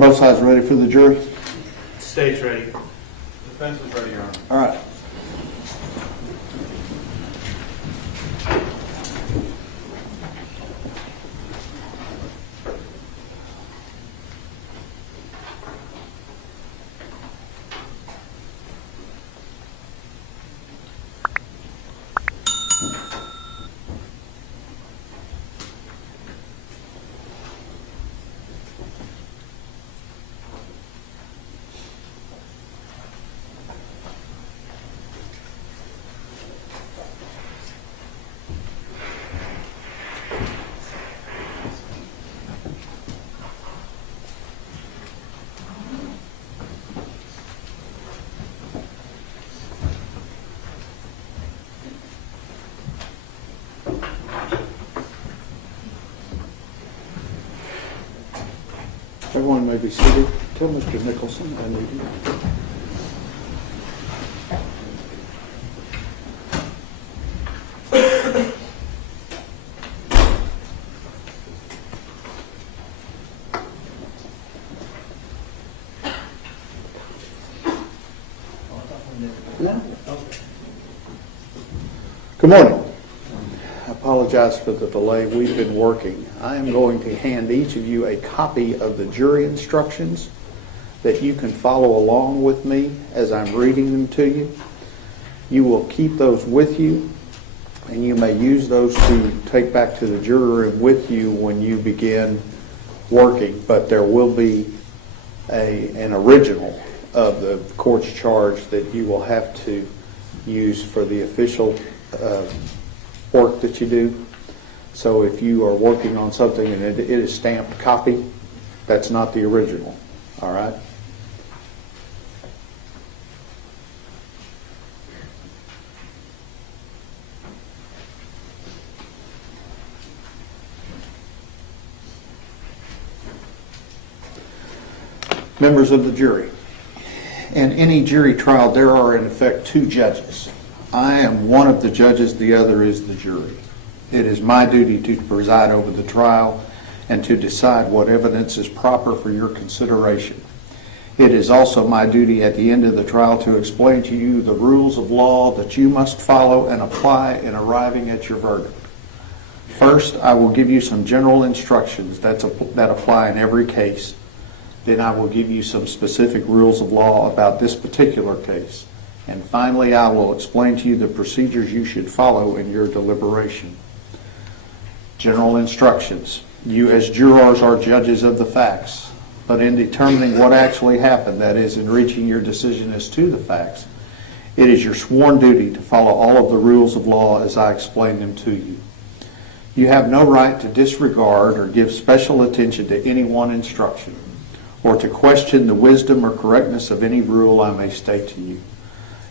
both sides ready for the jury? State's ready. Defense is ready, Your Honor. All right. Everyone may be seated. Tell Mr. Nicholson I need him. Good morning. I apologize for the delay. We've been working. I am going to hand each of you a copy of the jury instructions that you can follow along with me as I'm reading them to you. You will keep those with you, and you may use those to take back to the jury room with you when you begin working, but there will be an original of the court's charge that you will have to use for the official work that you do. So if you are working on something and it is stamped copy, that's not the original. All right? Members of the jury, in any jury trial there are in effect two judges. I am one of the judges, the other is the jury. It is my duty to preside over the trial and to decide what evidence is proper for your consideration. It is also my duty at the end of the trial to explain to you the rules of law that you must follow and apply in arriving at your verdict. First, I will give you some general instructions that apply in every case. Then I will give you some specific rules of law about this particular case. And finally, I will explain to you the procedures you should follow in your deliberation. General instructions. You as jurors are judges of the facts, but in determining what actually happened, that is, in reaching your decision as to the facts, it is your sworn duty to follow all of the rules of law as I explain them to you. You have no right to disregard or give special attention to any one instruction, or to question the wisdom or correctness of any rule I may state to you.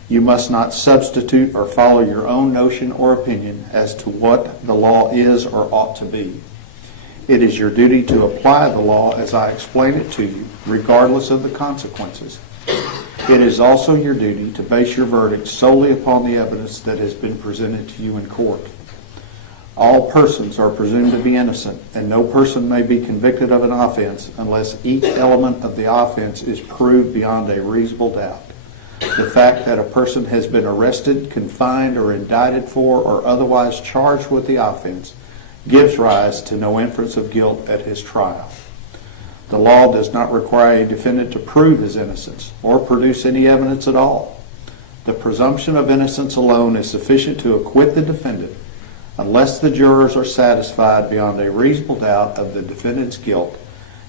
You must not substitute or follow your own notion or opinion as to what the law is or ought to be. It is your duty to apply the law as I explain it to you, regardless of the consequences. It is also your duty to base your verdict solely upon the evidence that has been presented to you in court. All persons are presumed to be innocent, and no person may be convicted of an offense unless each element of the offense is proved beyond a reasonable doubt. The fact that a person has been arrested, confined, or indicted for, or otherwise charged with the offense gives rise to no inference of guilt at his trial. The law does not require a defendant to prove his innocence or produce any evidence at all. The presumption of innocence alone is sufficient to acquit the defendant unless the jurors are satisfied beyond a reasonable doubt of the defendant's guilt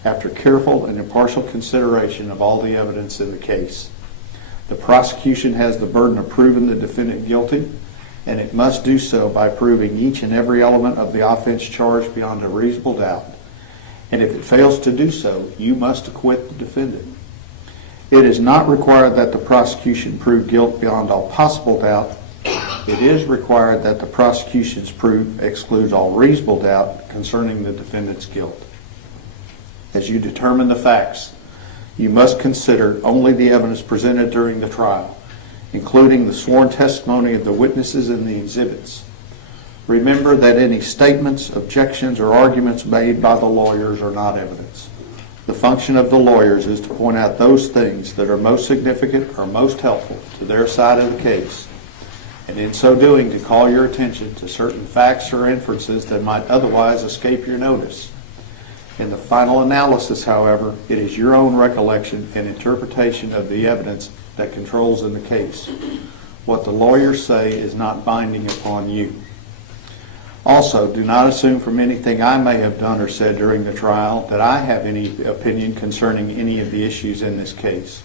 after careful and impartial consideration of all the evidence in the case. The prosecution has the burden of proving the defendant guilty, and it must do so by proving each and every element of the offense charged beyond a reasonable doubt. And if it fails to do so, you must acquit the defendant. It is not required that the prosecution prove guilt beyond all possible doubt. It is required that the prosecution's proof excludes all reasonable doubt concerning the defendant's guilt. As you determine the facts, you must consider only the evidence presented during the trial, including the sworn testimony of the witnesses and the exhibits. Remember that any statements, objections, or arguments made by the lawyers are not evidence. The function of the lawyers is to point out those things that are most significant or most helpful to their side of the case, and in so doing to call your attention to certain facts or inferences that might otherwise escape your notice. In the final analysis, however, it is your own recollection and interpretation of the evidence that controls in the case. What the lawyers say is not binding upon you. Also, do not assume from anything I may have done or said during the trial that I have any opinion concerning any of the issues in this case.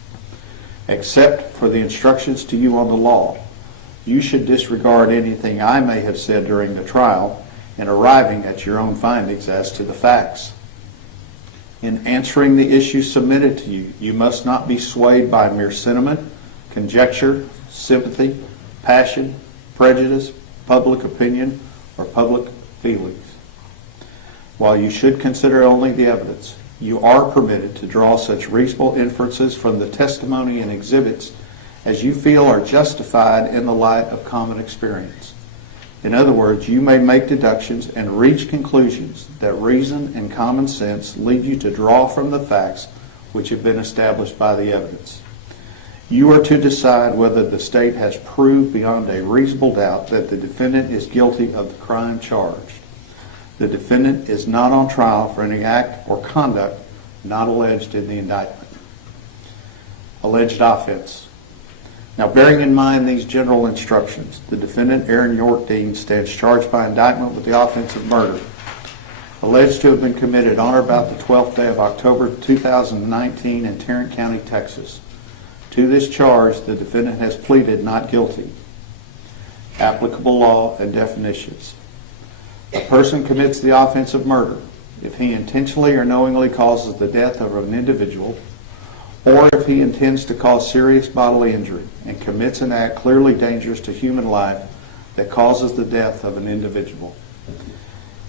Except for the instructions to you on the law, you should disregard anything I may have said during the trial in arriving at your own findings as to the facts. In answering the issues submitted to you, you must not be swayed by mere sentiment, conjecture, sympathy, passion, prejudice, public opinion, or public feelings. While you should consider only the evidence, you are permitted to draw such reasonable inferences from the testimony and exhibits as you feel are justified in the light of common experience. In other words, you may make deductions and reach conclusions that reason and common sense lead you to draw from the facts which have been established by the evidence. You are to decide whether the state has proved beyond a reasonable doubt that the defendant is guilty of the crime charged. The defendant is not on trial for any act or conduct not alleged in the indictment. Alleged offense. Now, bearing in mind these general instructions, the defendant, Aaron York Dean, stands charged by indictment with the offense of murder, alleged to have been committed on or about the 12th day of October 2019 in Tarrant County, Texas. To this charge, the defendant has pleaded not guilty. Applicable law and definitions. A person commits the offense of murder if he intentionally or knowingly causes the death of an individual, or if he intends to cause serious bodily injury and commits an act clearly dangerous to human life that causes the death of an individual.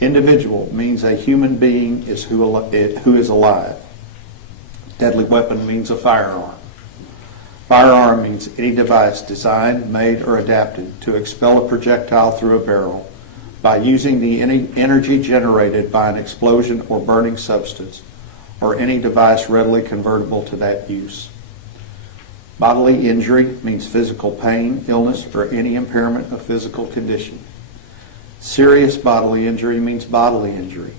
Individual means a human being is who is alive. Deadly weapon means a firearm. Firearm means any device designed, made, or adapted to expel a projectile through a barrel by using the energy generated by an explosion or burning substance, or any device readily convertible to that use. Bodily injury means physical pain, illness, or any impairment of physical condition. Serious bodily injury means bodily injury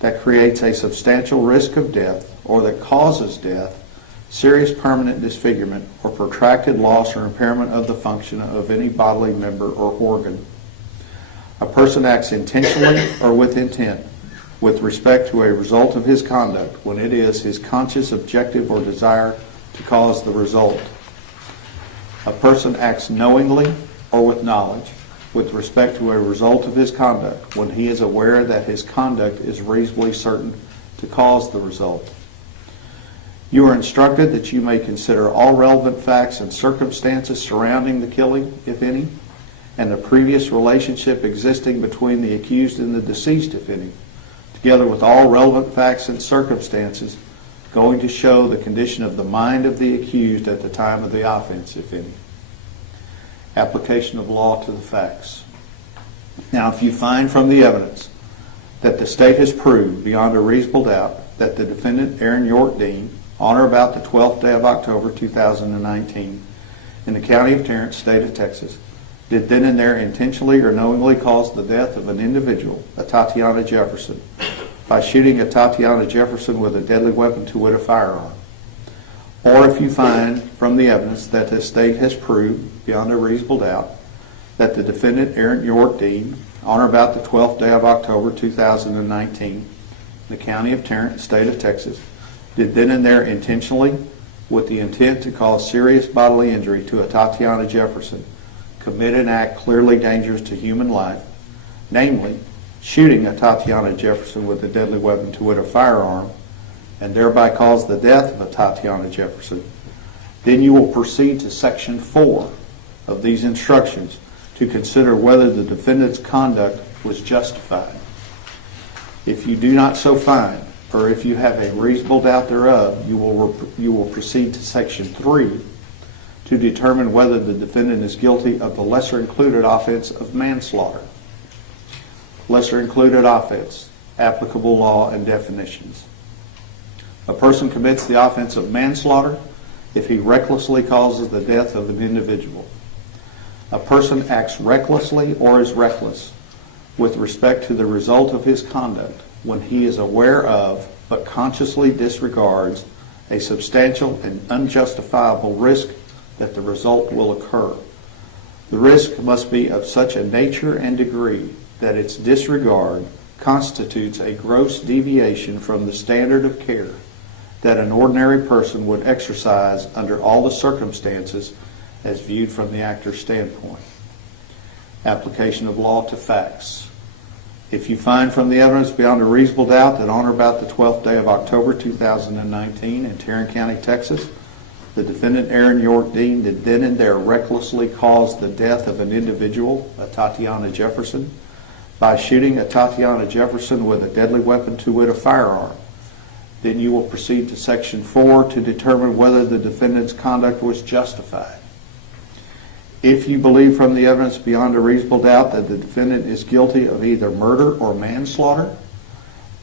that creates a substantial risk of death or that causes death, serious permanent disfigurement, or protracted loss or impairment of the function of any bodily member or organ. A person acts intentionally or with intent with respect to a result of his conduct when it is his conscious objective or desire to cause the result. A person acts knowingly or with knowledge with respect to a result of his conduct when he is aware that his conduct is reasonably certain to cause the result. You are instructed that you may consider all relevant facts and circumstances surrounding the killing, if any, and the previous relationship existing between the accused and the deceased, if any, together with all relevant facts and circumstances going to show the condition of the mind of the accused at the time of the offense, if any. Application of law to the facts. Now, if you find from the evidence that the state has proved beyond a reasonable doubt that the defendant, Aaron York Dean, on or about the 12th day of October 2019 in the county of Tarrant, state of Texas, did then and there intentionally or knowingly cause the death of an individual, Atatiana Jefferson, by shooting Atatiana Jefferson with a deadly weapon, to wit, a firearm. Or if you find from the evidence that the state has proved beyond a reasonable doubt that the defendant, Aaron York Dean, on or about the 12th day of October 2019 in the county of Tarrant, state of Texas, did then and there intentionally, with the intent to cause serious bodily injury to Atatiana Jefferson, commit an act clearly dangerous to human life, namely, shooting Atatiana Jefferson with a deadly weapon, to wit, a firearm, and thereby cause the death of Atatiana Jefferson, then you will proceed to Section 4 of these instructions to consider whether the defendant's conduct was justified. If you do not so find, or if you have a reasonable doubt thereof, you will proceed to Section 3 to determine whether the defendant is guilty of the lesser included offense of manslaughter. Lesser included offense, applicable law and definitions. A person commits the offense of manslaughter if he recklessly causes the death of an individual. A person acts recklessly or is reckless with respect to the result of his conduct when he is aware of but consciously disregards a substantial and unjustifiable risk that the result will occur. The risk must be of such a nature and degree that its disregard constitutes a gross deviation from the standard of care that an ordinary person would exercise under all the circumstances as viewed from the actor's standpoint. Application of law to facts. If you find from the evidence beyond a reasonable doubt that on or about the 12th day of October 2019 in Tarrant County, Texas, the defendant Aaron York Dean did then and there recklessly cause the death of an individual, Atatiana Jefferson, by shooting Atatiana Jefferson with a deadly weapon, to wit, a firearm, then you will proceed to Section 4 to determine whether the defendant's conduct was justified. If you believe from the evidence beyond a reasonable doubt that the defendant is guilty of either murder or manslaughter,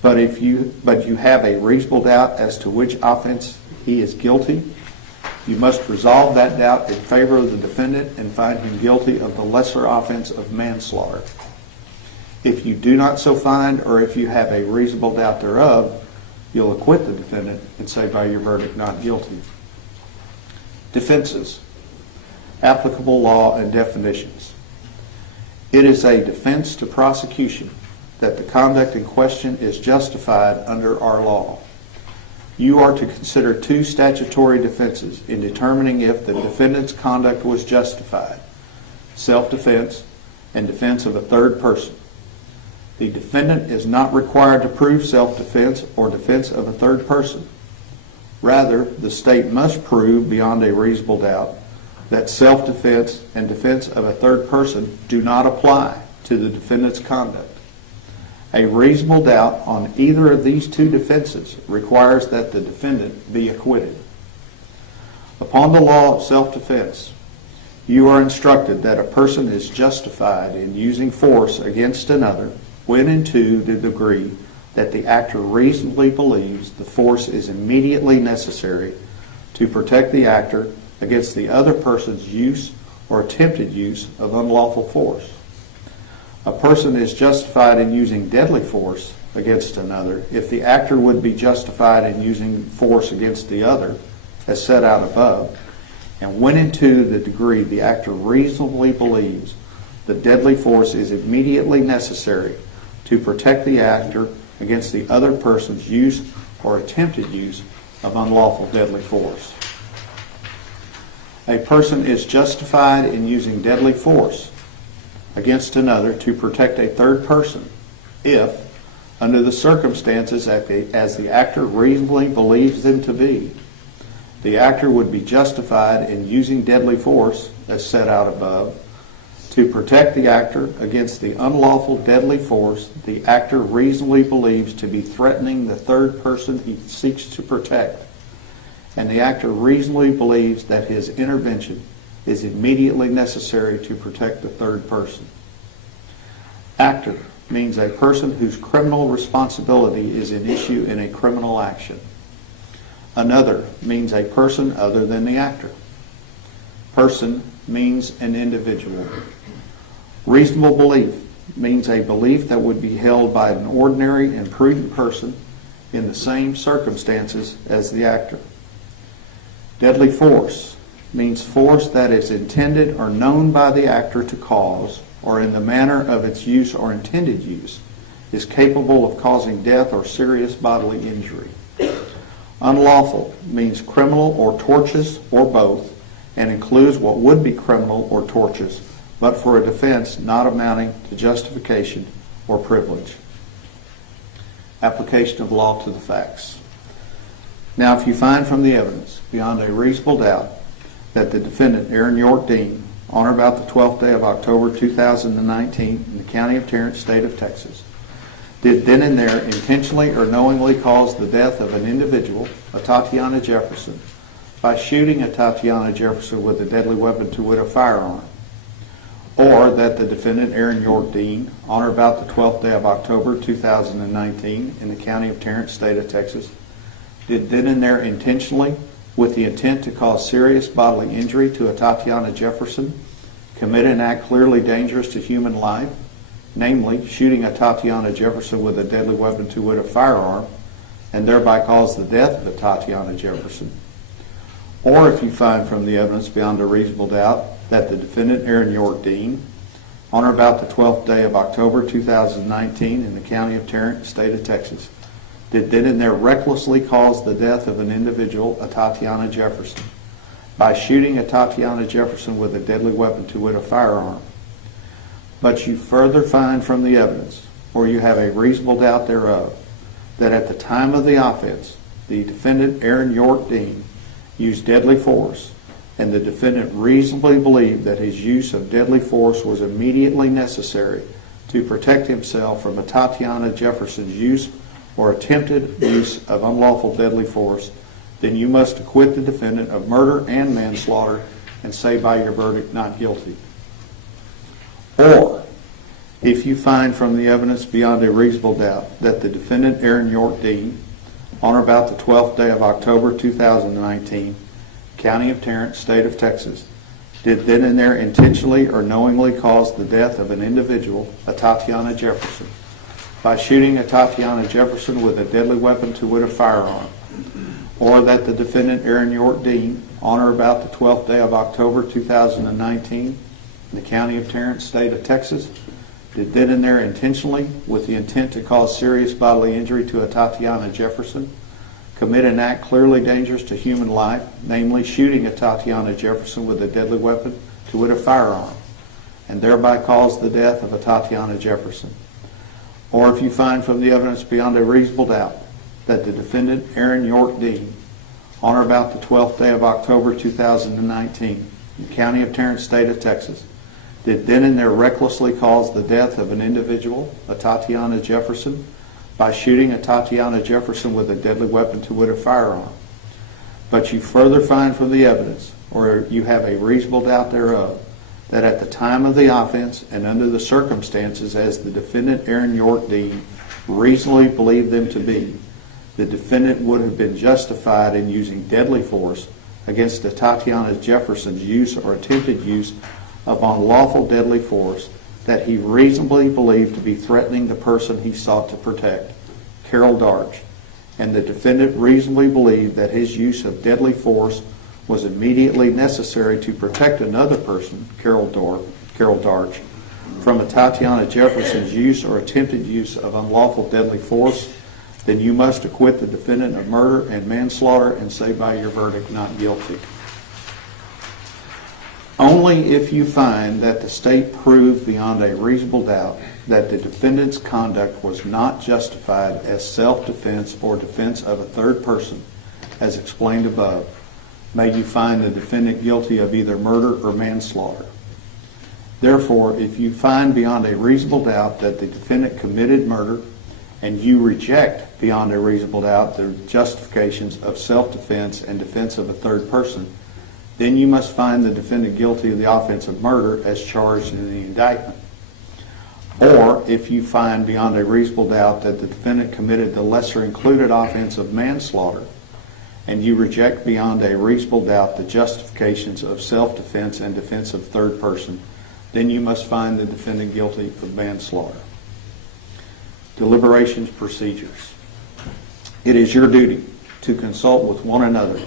but you have a reasonable doubt as to which offense he is guilty, you must resolve that doubt in favor of the defendant and find him guilty of the lesser offense of manslaughter. If you do not so find, or if you have a reasonable doubt thereof, you'll acquit the defendant and say by your verdict not guilty. Defenses. Applicable law and definitions. It is a defense to prosecution that the conduct in question is justified under our law. You are to consider two statutory defenses in determining if the defendant's conduct was justified: self-defense and defense of a third person. The defendant is not required to prove self-defense or defense of a third person. Rather, the state must prove beyond a reasonable doubt that self-defense and defense of a third person do not apply to the defendant's conduct. A reasonable doubt on either of these two defenses requires that the defendant be acquitted. Upon the law of self-defense, you are instructed that a person is justified in using force against another when and to the degree that the actor reasonably believes the force is immediately necessary to protect the actor against the other person's use or attempted use of unlawful force. A person is justified in using deadly force against another if the actor would be justified in using force against the other, as set out above, and when and to the degree the actor reasonably believes that deadly force is immediately necessary to protect the actor against the other person's use or attempted use of unlawful deadly force. A person is justified in using deadly force against another to protect a third person if, under the circumstances as the actor reasonably believes them to be, the actor would be justified in using deadly force, as set out above, to protect the actor against the unlawful deadly force the actor reasonably believes to be threatening the third person he seeks to protect, and the actor reasonably believes that his intervention is immediately necessary to protect the third person. Actor means a person whose criminal responsibility is an issue in a criminal action. Another means a person other than the actor. Person means an individual. Reasonable belief means a belief that would be held by an ordinary and prudent person in the same circumstances as the actor. Deadly force means force that is intended or known by the actor to cause, or in the manner of its use or intended use, is capable of causing death or serious bodily injury. Unlawful means criminal or tortious or both, and includes what would be criminal or tortious, but for a defense not amounting to justification or privilege. Application of law to the facts. Now, if you find from the evidence, beyond a reasonable doubt, that the defendant, Aaron York Dean, on or about the 12th day of October 2019 in the County of Tarrant, State of Texas, did then and there intentionally or knowingly cause the death of an individual, Atatiana Jefferson, by shooting Atatiana Jefferson with a deadly weapon, to wit, a firearm, or that the defendant, Aaron York Dean, on or about the 12th day of October 2019 in the County of Tarrant, State of Texas, did then and there intentionally, with the intent to cause serious bodily injury to Atatiana Jefferson, commit an act clearly dangerous to human life, namely shooting Atatiana Jefferson with a deadly weapon, to wit a firearm, and thereby cause the death of Atatiana Jefferson. Or if you find from the evidence beyond a reasonable doubt that the defendant, Aaron York Dean, on or about the 12th day of October 2019 in the county of Tarrant, state of Texas, did then and there recklessly cause the death of an individual, Atatiana Jefferson, by shooting Atatiana Jefferson with a deadly weapon, to wit a firearm. But you further find from the evidence, or you have a reasonable doubt thereof, that at the time of the offense, the defendant, Aaron York Dean, used deadly force, and the defendant reasonably believed that his use of deadly force was immediately necessary to protect himself from Atatiana Jefferson's use or attempted use of unlawful deadly force, then you must acquit the defendant of murder and manslaughter and say by your verdict not guilty. Or, if you find from the evidence beyond a reasonable doubt that the defendant, Aaron York Dean, on or about the 12th day of October 2019, county of Tarrant, state of Texas, did then and there intentionally or knowingly cause the death of an individual, Atatiana Jefferson, by shooting Atatiana Jefferson with a deadly weapon, to wit a firearm, or that the defendant, Aaron York Dean, on or about the 12th day of October 2019 in the county of Tarrant, state of Texas, did then and there intentionally, with the intent to cause serious bodily injury to Atatiana Jefferson, commit an act clearly dangerous to human life, namely shooting Atatiana Jefferson with a deadly weapon, to wit a firearm, and thereby cause the death of Atatiana Jefferson. Or if you find from the evidence beyond a reasonable doubt that the defendant, Aaron York Dean, on or about the 12th day of October 2019 in the county of Tarrant, state of Texas, did then and there recklessly cause the death of an individual, Atatiana Jefferson, by shooting Atatiana Jefferson with a deadly weapon, to wit a firearm. But you further find from the evidence, or you have a reasonable doubt thereof, that at the time of the offense and under the circumstances as the defendant, Aaron York Dean, reasonably believed them to be, the defendant would have been justified in using deadly force against Atatiana Jefferson's use or attempted use of unlawful deadly force that he reasonably believed to be threatening the person he sought to protect, Carol Darch, and the defendant reasonably believed that his use of deadly force was immediately necessary to protect another person, Carol Darch, from Atatiana Jefferson's use or attempted use of unlawful deadly force, then you must acquit the defendant of murder and manslaughter and say by your verdict not guilty. Only if you find that the state proved beyond a reasonable doubt that the defendant's conduct was not justified as self-defense or defense of a third person, as explained above, may you find the defendant guilty of either murder or manslaughter. Therefore, if you find beyond a reasonable doubt that the defendant committed murder and you reject beyond a reasonable doubt the justifications of self-defense and defense of a third person, then you must find the defendant guilty of the offense of murder as charged in the indictment. Or if you find beyond a reasonable doubt that the defendant committed the lesser included offense of manslaughter, and you reject beyond a reasonable doubt the justifications of self-defense and defense of third person, then you must find the defendant guilty of manslaughter. Deliberations procedures. It is your duty to consult with one another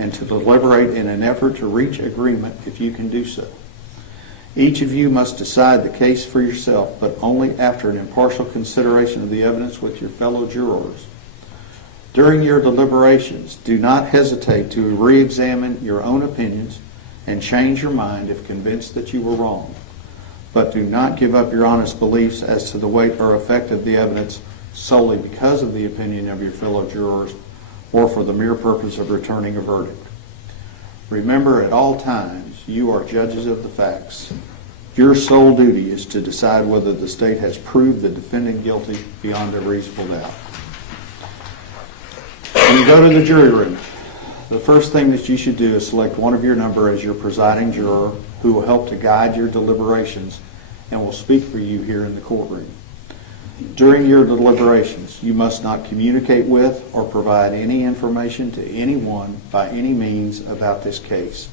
and to deliberate in an effort to reach agreement if you can do so. Each of you must decide the case for yourself, but only after an impartial consideration of the evidence with your fellow jurors. During your deliberations, do not hesitate to re-examine your own opinions and change your mind if convinced that you were wrong. But do not give up your honest beliefs as to the weight or effect of the evidence solely because of the opinion of your fellow jurors or for the mere purpose of returning a verdict. Remember, at all times, you are judges of the facts. Your sole duty is to decide whether the state has proved the defendant guilty beyond a reasonable doubt. When you go to the jury room, the first thing that you should do is select one of your number as your presiding juror who will help to guide your deliberations and will speak for you here in the courtroom. During your deliberations, you must not communicate with or provide any information to anyone by any means about this case.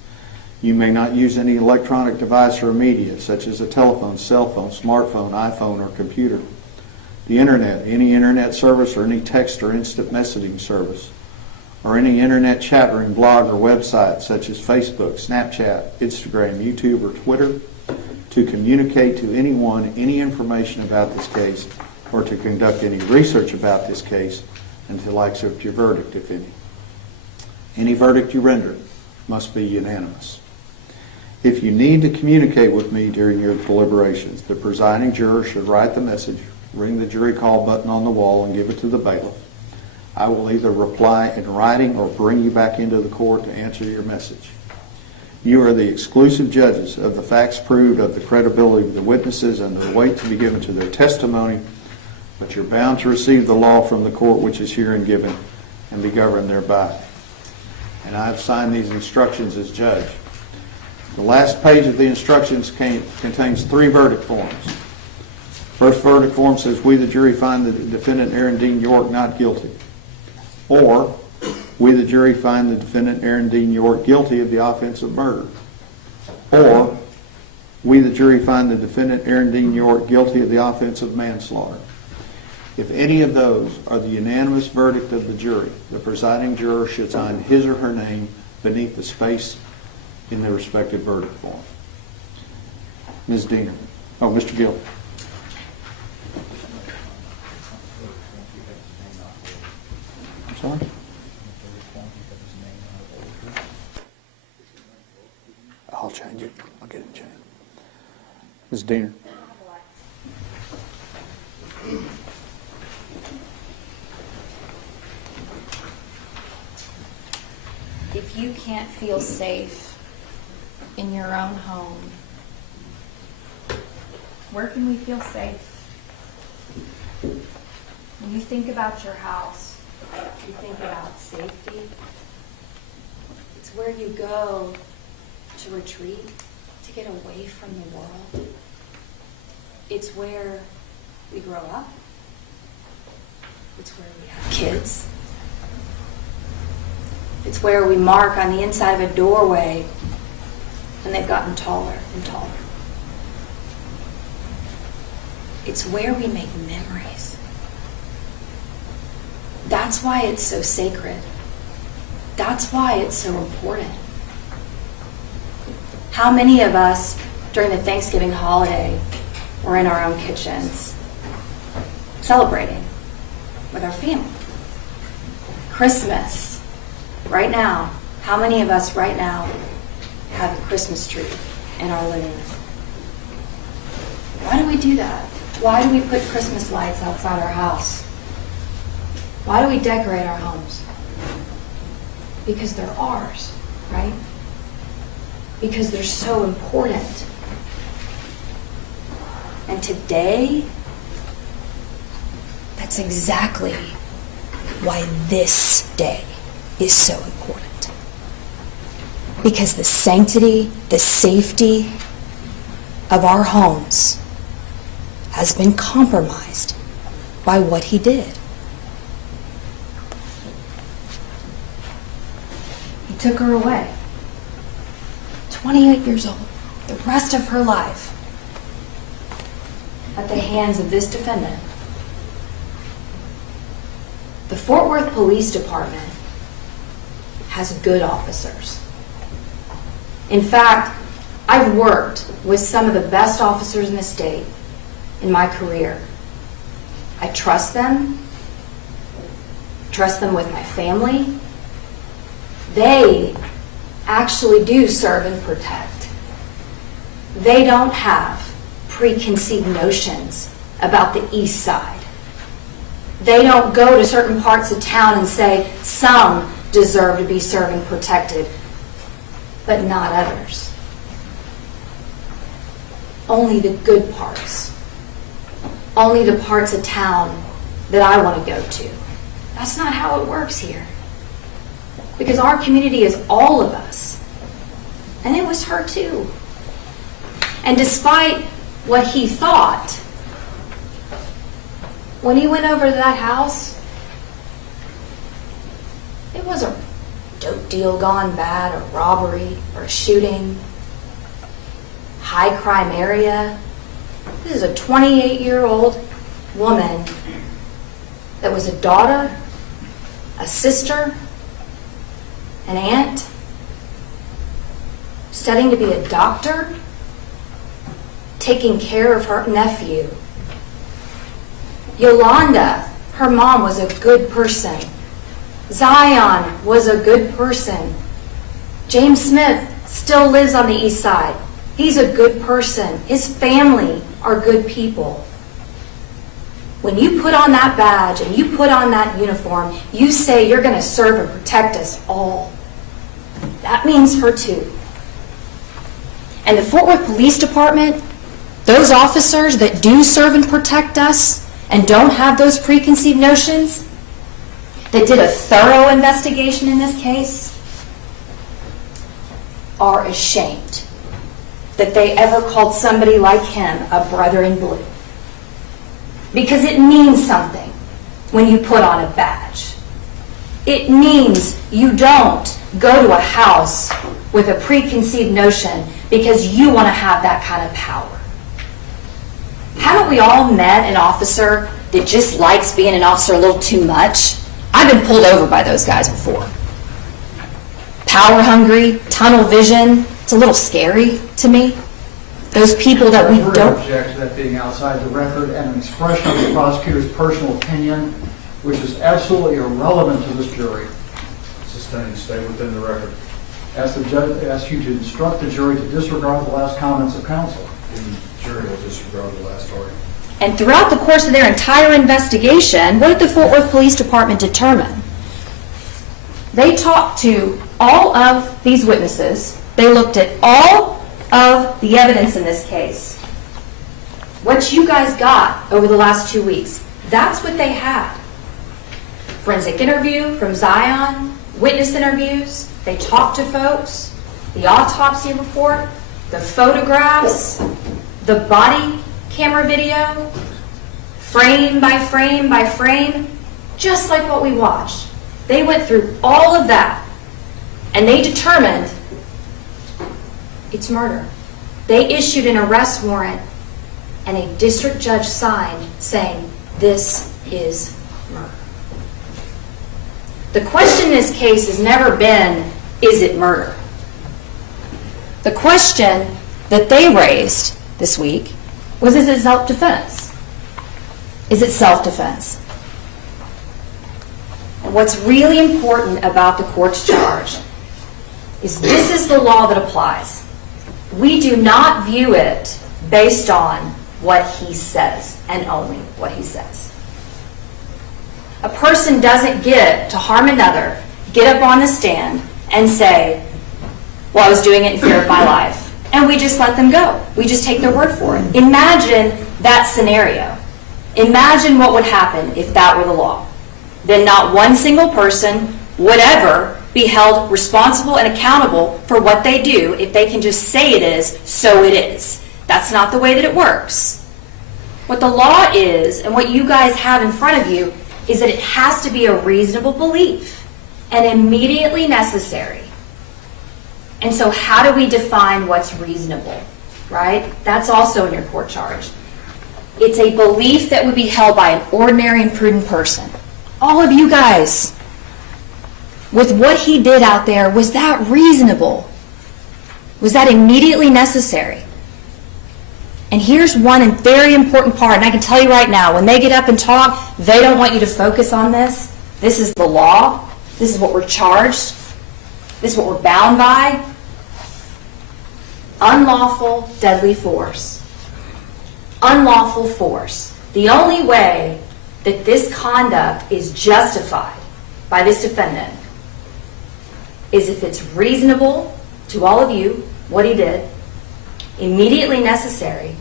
You may not use any electronic device or media, such as a telephone, cell phone, smartphone, iPhone, or computer. The internet, any internet service or any text or instant messaging service, or any internet chat room, blog, or website, such as Facebook, Snapchat, Instagram, YouTube, or Twitter, to communicate to anyone any information about this case or to conduct any research about this case until I accept your verdict, if any. Any verdict you render must be unanimous. If you need to communicate with me during your deliberations, the presiding juror should write the message, ring the jury call button on the wall, and give it to the bailiff. I will either reply in writing or bring you back into the court to answer your message. You are the exclusive judges of the facts proved, of the credibility of the witnesses, and the weight to be given to their testimony, but you're bound to receive the law from the court which is herein given and be governed thereby. And I have signed these instructions as judge. The last page of the instructions contains 3 verdict forms. First verdict form says, we the jury find the defendant Aaron Dean York not guilty. Or, we the jury find the defendant Aaron Dean York guilty of the offense of murder. Or, we the jury find the defendant Aaron Dean York guilty of the offense of manslaughter. If any of those are the unanimous verdict of the jury, the presiding juror should sign his or her name beneath the space in their respective verdict form. Ms. Diener. Oh, Mr. Gill. I'm sorry? I'll change it. I'll get it changed. Ms. Diener. If you can't feel safe in your own home, where can we feel safe? When you think about your house, you think about safety. It's where you go to retreat, to get away from the world. It's where we grow up. It's where we have kids. It's where we mark on the inside of a doorway, and they've gotten taller and taller. It's where we make memories. That's why it's so sacred. That's why it's so important. How many of us during the Thanksgiving holiday were in our own kitchens celebrating with our family? Christmas. Right now, how many of us right now have a Christmas tree in our living room? Why do we do that? Why do we put Christmas lights outside our house? Why do we decorate our homes? Because they're ours, right? Because they're so important. And today, that's exactly why this day is so important. Because the sanctity, the safety of our homes has been compromised by what he did. He took her away. 28 years old, the rest of her life, at the hands of this defendant. The Fort Worth Police Department has good officers. In fact, I've worked with some of the best officers in the state in my career. I trust them with my family. They actually do serve and protect. They don't have preconceived notions about the East Side. They don't go to certain parts of town and say, some deserve to be served and protected, but not others. Only the good parts. Only the parts of town that I want to go to. That's not how it works here. Because our community is all of us. And it was her too. And despite what he thought, when he went over to that house, it wasn't a dope deal gone bad, a robbery, or a shooting, high crime area. This is a 28-year-old woman that was a daughter, a sister, an aunt, studying to be a doctor, taking care of her nephew. Yolanda, her mom, was a good person. Zion was a good person. James Smith still lives on the east side. He's a good person. His family are good people. When you put on that badge and you put on that uniform, you say you're going to serve and protect us all. That means her too. And the Fort Worth Police Department, those officers that do serve and protect us and don't have those preconceived notions, that did a thorough investigation in this case, are ashamed that they ever called somebody like him a brother in blue. Because it means something when you put on a badge. It means you don't go to a house with a preconceived notion because you want to have that kind of power. Haven't we all met an officer that just likes being an officer a little too much? I've been pulled over by those guys before. Power hungry, tunnel vision. It's a little scary to me. Those people that we don't... I object to that being outside the record and an expression of the prosecutor's personal opinion, which is absolutely irrelevant to this jury. Sustained, stay within the record. Ask the judge, ask you to instruct the jury to disregard the last comments of counsel. The jury will disregard the last argument. And throughout the course of their entire investigation, what did the Fort Worth Police Department determine? They talked to all of these witnesses. They looked at all of the evidence in this case. What you guys got over the last 2 weeks, that's what they had. Forensic interview from Zion, witness interviews, they talked to folks, the autopsy report, the photographs, the body camera video, frame by frame by frame, just like what we watched. They went through all of that and they determined it's murder. They issued an arrest warrant and a district judge signed saying this is murder. The question in this case has never been, is it murder? The question that they raised this week was, is it self-defense? Is it self-defense? And what's really important about the court's charge is this is the law that applies. We do not view it based on what he says and only what he says. A person doesn't get to harm another, get up on the stand and say, well, I was doing it in fear of my life. And we just let them go. We just take their word for it. Imagine that scenario. Imagine what would happen if that were the law. Then not one single person would ever be held responsible and accountable for what they do if they can just say it is, so it is. That's not the way that it works. What the law is, and what you guys have in front of you, is that it has to be a reasonable belief and immediately necessary. And so how do we define what's reasonable, right? That's also in your court charge. It's a belief that would be held by an ordinary and prudent person. All of you guys, with what he did out there, was that reasonable? Was that immediately necessary? And here's one very important part, and I can tell you right now, when they get up and talk, they don't want you to focus on this. This is the law. This is what we're charged. This is what we're bound by. Unlawful deadly force. Unlawful force. The only way that this conduct is justified by this defendant is if it's reasonable to all of you, what he did, immediately necessary,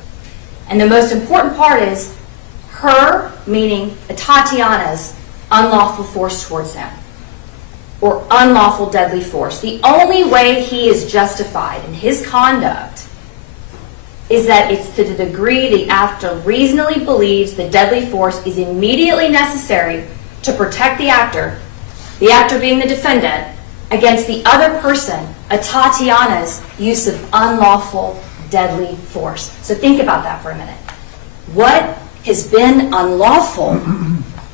and the most important part is her, meaning Atatiana's, unlawful force towards him, or unlawful deadly force. The only way he is justified in his conduct is that it's to the degree the actor reasonably believes the deadly force is immediately necessary to protect the actor being the defendant, against the other person, Atatiana's use of unlawful deadly force. So think about that for a minute. What has been unlawful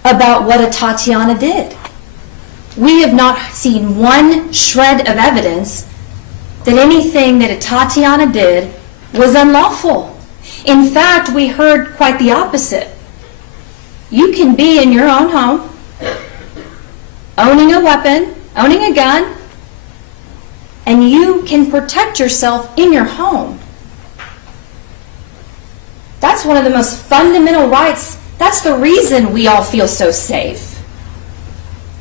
about what Atatiana did? We have not seen one shred of evidence that anything that Atatiana did was unlawful. In fact, we heard quite the opposite. You can be in your own home, owning a weapon, owning a gun, and you can protect yourself in your home. That's one of the most fundamental rights. That's the reason we all feel so safe.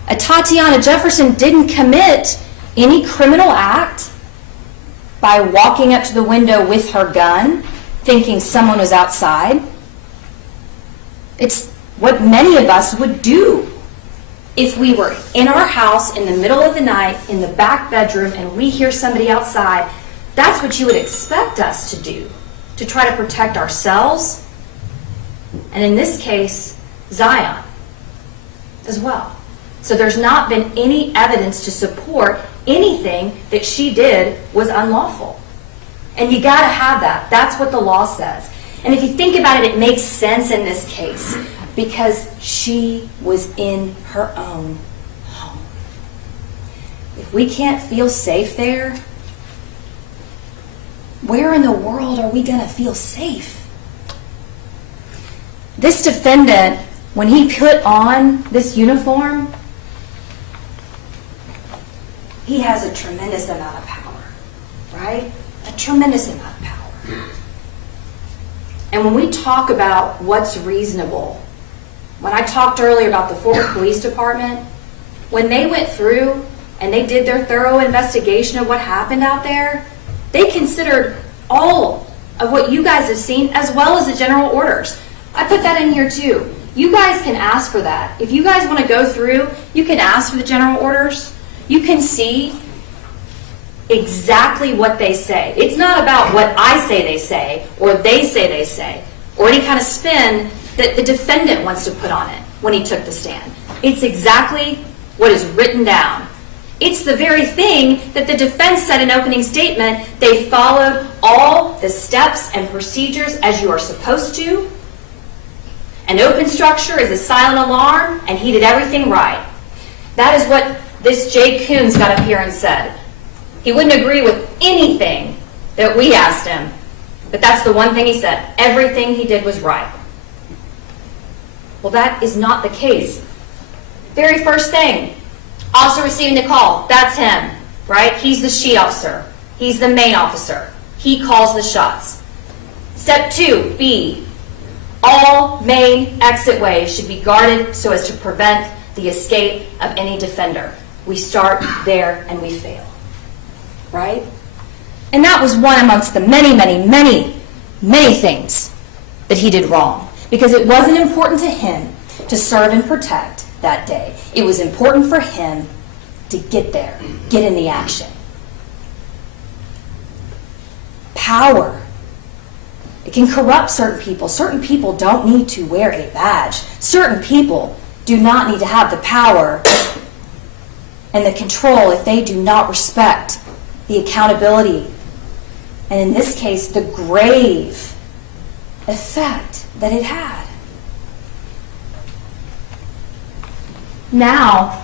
Atatiana Jefferson didn't commit any criminal act by walking up to the window with her gun, thinking someone was outside. It's what many of us would do if we were in our house in the middle of the night, in the back bedroom, and we hear somebody outside. That's what you would expect us to do, to try to protect ourselves, and in this case, Zion as well. So there's not been any evidence to support anything that she did was unlawful. And you gotta have that. That's what the law says. And if you think about it, it makes sense in this case because she was in her own home. If we can't feel safe there, where in the world are we gonna feel safe? This defendant, when he put on this uniform, he has a tremendous amount of power, right? A tremendous amount of power. And when we talk about what's reasonable, when I talked earlier about the Fort Worth Police Department, when they went through and they did their thorough investigation of what happened out there, they considered all of what you guys have seen as well as the general orders. I put that in here too. You guys can ask for that. If you guys want to go through, you can ask for the general orders. You can see exactly what they say. It's not about what I say they say, or they say, or any kind of spin that the defendant wants to put on it when he took the stand. It's exactly what is written down. It's the very thing that the defense said in opening statement. They followed all the steps and procedures as you are supposed to. An open structure is a silent alarm, and he did everything right. That is what this Jay Coons got up here and said. He wouldn't agree with anything that we asked him, but that's the one thing he said. Everything he did was right. Well, that is not the case. Very first thing, officer receiving the call, that's him, right? He's the sheet officer. He's the main officer. He calls the shots. Step 2, B, all main exit ways should be guarded so as to prevent the escape of any defender. We start there and we fail, right? And that was one amongst the many, many, many, many things that he did wrong, because it wasn't important to him to serve and protect that day. It was important for him to get there, get in the action. Power. It can corrupt certain people. Certain people don't need to wear a badge. Certain people do not need to have the power and the control if they do not respect the accountability, and in this case, the grave effect that it had. Now,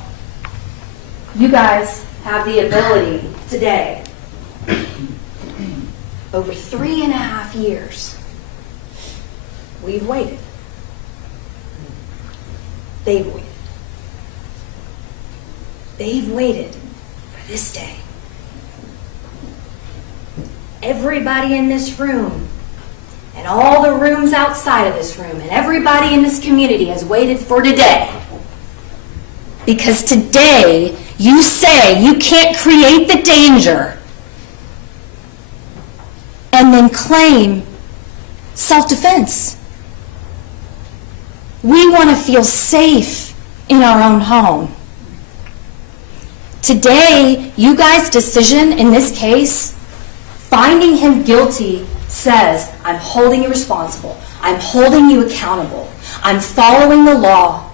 you guys have the ability today, over 3.5 years, we've waited. They've waited. They've waited for this day. Everybody in this room, and all the rooms outside of this room, and everybody in this community has waited for today. Because today, you say you can't create the danger and then claim self-defense. We want to feel safe in our own home. Today, you guys' decision in this case, finding him guilty says, I'm holding you responsible, I'm holding you accountable, I'm following the law,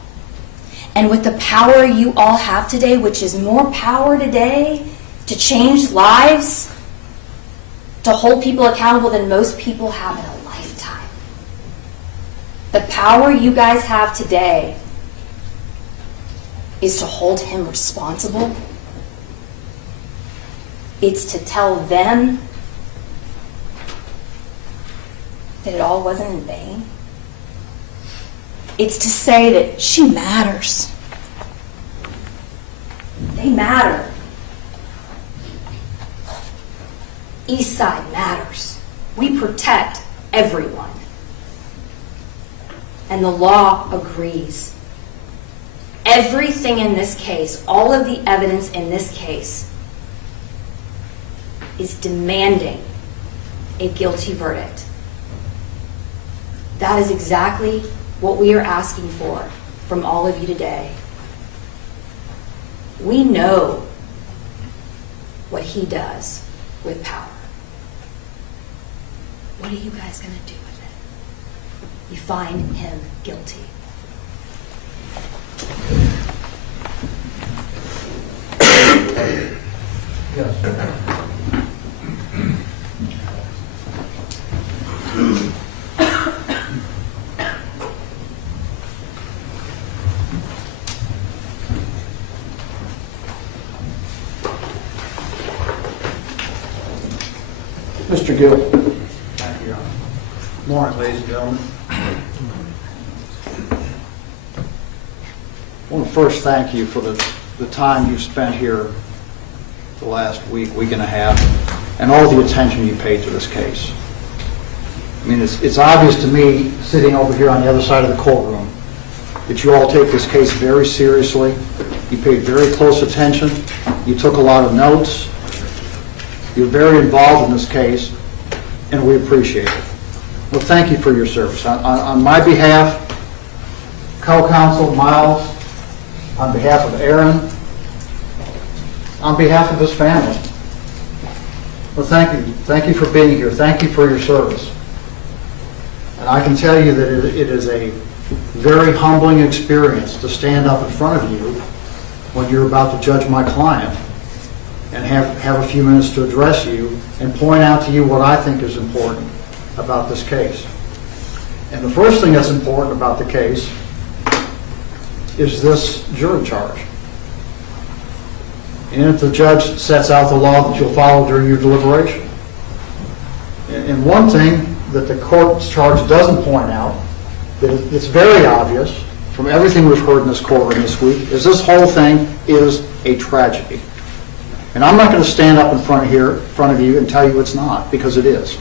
and with the power you all have today, which is more power today to change lives, to hold people accountable than most people have in a lifetime. The power you guys have today is to hold him responsible. It's to tell them that it all wasn't in vain. It's to say that she matters. They matter. East Side matters. We protect everyone. And the law agrees. Everything in this case, all of the evidence in this case, is demanding a guilty verdict. That is exactly what we are asking for from all of you today. We know what he does with power. What are you guys going to do with it? You find him guilty. Yes. Mr. Gill. Thank you, Your Honor. Morning, ladies and gentlemen. I want to first thank you for the time you've spent here the last week and a half, and all the attention you paid to this case. I mean, it's obvious to me, sitting over here on the other side of the courtroom, that you all take this case very seriously. You paid very close attention. You took a lot of notes. You're very involved in this case, and we appreciate it. Well, thank you for your service. On my behalf, co-counsel Miles, on behalf of Aaron, on behalf of his family. Well, thank you. Thank you for being here. Thank you for your service. And I can tell you that it is a very humbling experience to stand up in front of you when you're about to judge my client and have a few minutes to address you and point out to you what I think is important about this case. And the first thing that's important about the case is this jury charge. And if the judge sets out the law that you'll follow during your deliberation. And one thing that the court's charge doesn't point out, that it's very obvious from everything we've heard in this courtroom this week, is this whole thing is a tragedy. And I'm not going to stand up in front of you and tell you it's not, because it is.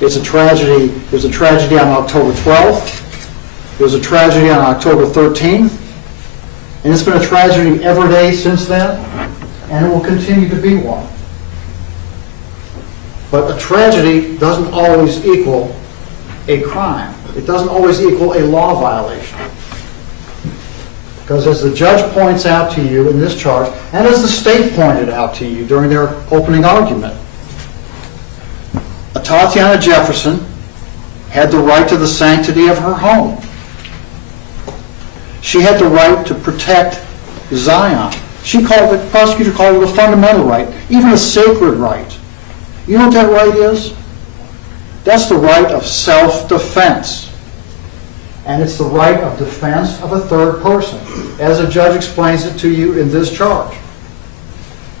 It's a tragedy. There's a tragedy on October 12th. There was a tragedy on October 13th. And it's been a tragedy every day since then, and it will continue to be one. But a tragedy doesn't always equal a crime. It doesn't always equal a law violation. Because as the judge points out to you in this charge, and as the state pointed out to you during their opening argument, Atatiana Jefferson had the right to the sanctity of her home. She had the right to protect Zion. The prosecutor called it a fundamental right, even a sacred right. You know what that right is? That's the right of self-defense. And it's the right of defense of a third person, as the judge explains it to you in this charge.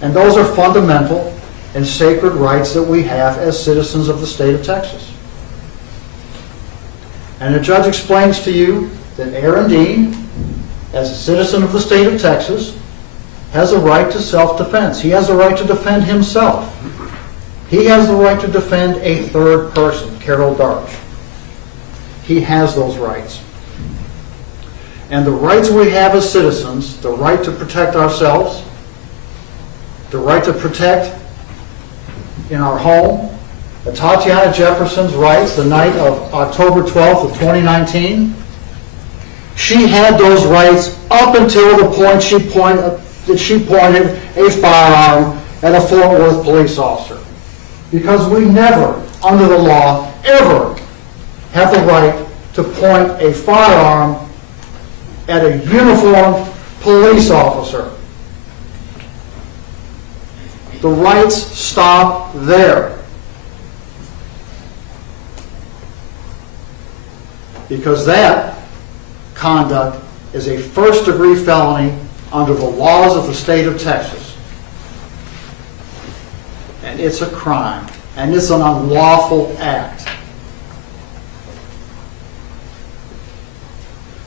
And those are fundamental and sacred rights that we have as citizens of the state of Texas. And the judge explains to you that Aaron Dean, as a citizen of the state of Texas, has a right to self-defense. He has a right to defend himself. He has the right to defend a third person, Carol Darch. He has those rights. And the rights we have as citizens, the right to protect ourselves, the right to protect in our home, Atatiana Jefferson's rights the night of October 12th of 2019, she had those rights up until the point she pointed a firearm at a Fort Worth police officer. Because we never, under the law ever have the right to point a firearm at a uniformed police officer. The rights stop there. Because that conduct is a first-degree felony under the laws of the state of Texas. And it's a crime, and it's an unlawful act.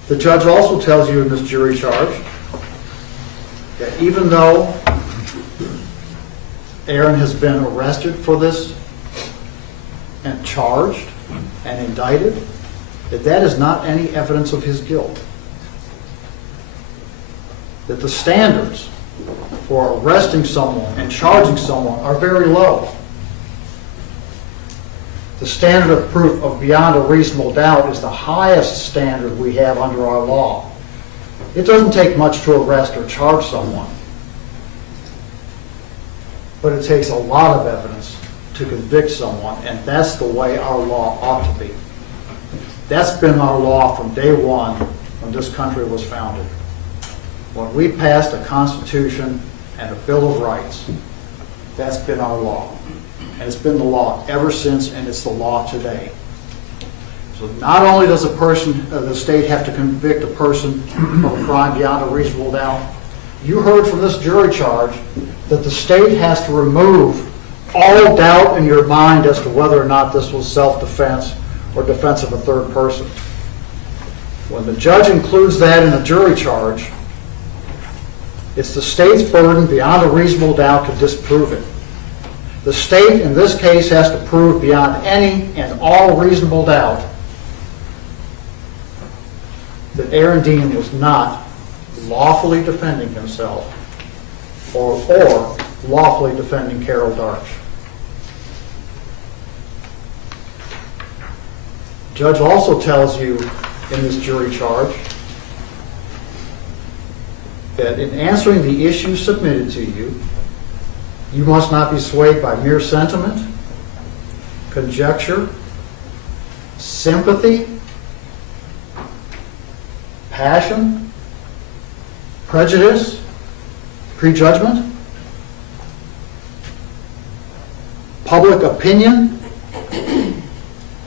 The judge also tells you in this jury charge that even though Aaron has been arrested for this and charged and indicted, that is not any evidence of his guilt. That the standards for arresting someone and charging someone are very low. The standard of proof of beyond a reasonable doubt is the highest standard we have under our law. It doesn't take much to arrest or charge someone, but it takes a lot of evidence to convict someone, and that's the way our law ought to be. That's been our law from day one when this country was founded. When we passed a Constitution and a Bill of Rights, that's been our law. And it's been the law ever since, and it's the law today. So not only does the state have to convict a person of a crime beyond a reasonable doubt, you heard from this jury charge that the state has to remove all doubt in your mind as to whether or not this was self-defense or defense of a third person. When the judge includes that in a jury charge, it's the state's burden beyond a reasonable doubt to disprove it. The state, in this case, has to prove beyond any and all reasonable doubt that Aaron Dean was not lawfully defending himself or lawfully defending Carol Darch. The judge also tells you in this jury charge that in answering the issues submitted to you, you must not be swayed by mere sentiment, conjecture, sympathy, passion, prejudice, prejudgment, public opinion,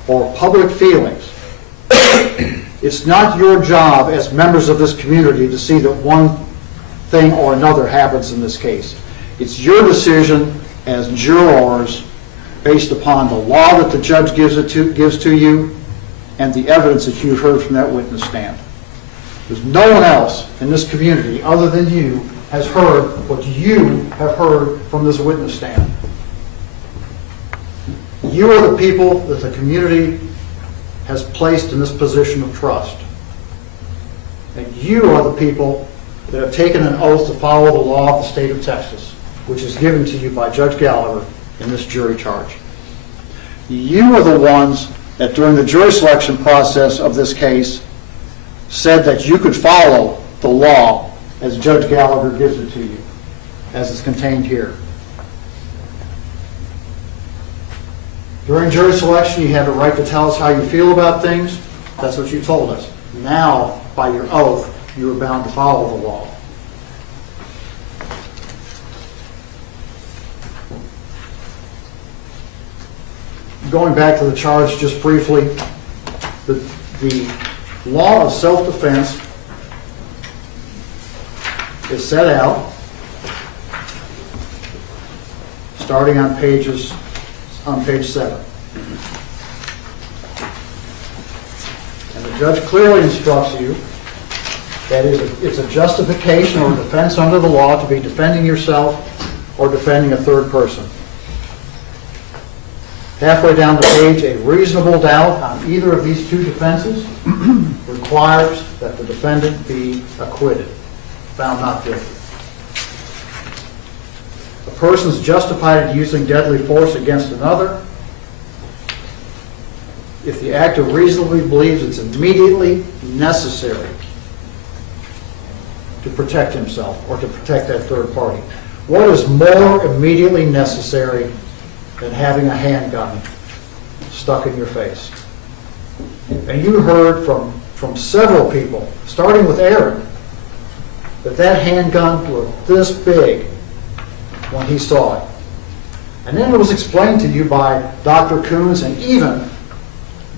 or public feelings. It's not your job as members of this community to see that one thing or another happens in this case. It's your decision as jurors based upon the law that the judge gives to you and the evidence that you've heard from that witness stand. Because no one else in this community other than you has heard what you have heard from this witness stand. You are the people that the community has placed in this position of trust. And you are the people that have taken an oath to follow the law of the state of Texas, which is given to you by Judge Gallagher in this jury charge. You are the ones that during the jury selection process of this case said that you could follow the law as Judge Gallagher gives it to you, as it's contained here. During jury selection, you had the right to tell us how you feel about things. That's what you told us. Now, by your oath, you are bound to follow the law. Going back to the charge just briefly, the law of self-defense is set out starting on page 7. And the judge clearly instructs you that it's a justification or a defense under the law to be defending yourself or defending a third person. Halfway down the page, a reasonable doubt on either of these two defenses requires that the defendant be acquitted, found not guilty. A person is justified in using deadly force against another if the actor reasonably believes it's immediately necessary to protect himself or to protect that third party. What is more immediately necessary than having a handgun stuck in your face. And you heard from several people, starting with Aaron, that handgun looked this big when he saw it. And then it was explained to you by Dr. Coons and even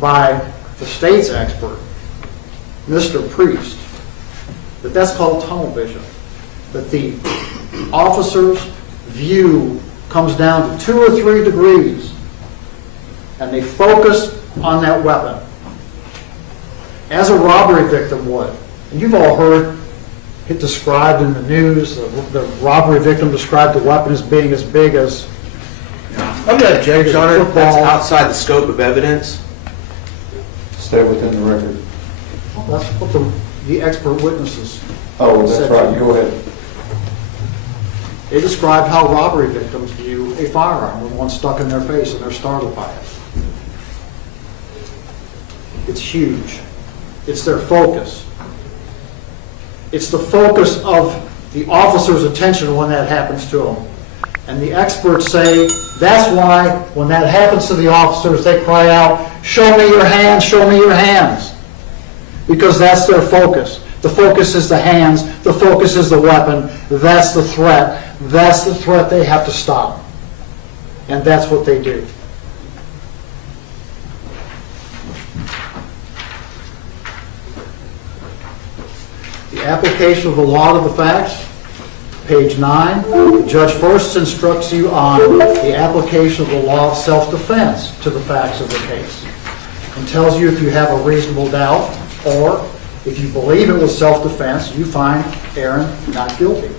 by the state's expert, Mr. Priest, that that's called tunnel vision. That the officer's view comes down to 2 or 3 degrees and they focus on that weapon as a robbery victim would. And you've all heard it described in the news, the robbery victim described the weapon as being as big as I'm going to judge on it. That's football. outside the scope of evidence. Stay within the record. Well, that's what the expert witnesses Oh, said that's to right. you. Go ahead. They described how robbery victims view a firearm with one stuck in their face and they're startled by it. It's huge. It's their focus. It's the focus of the officer's attention when that happens to them. And the experts say that's why when that happens to the officers, they cry out, "Show me your hands, show me your hands." Because that's their focus. The focus is the hands, the focus is the weapon, that's the threat. That's the threat they have to stop. And that's what they do. The application of the law to the facts, page 9, the judge first instructs you on the application of the law of self-defense to the facts of the case and tells you if you have a reasonable doubt or if you believe it was self-defense, you find Aaron not guilty.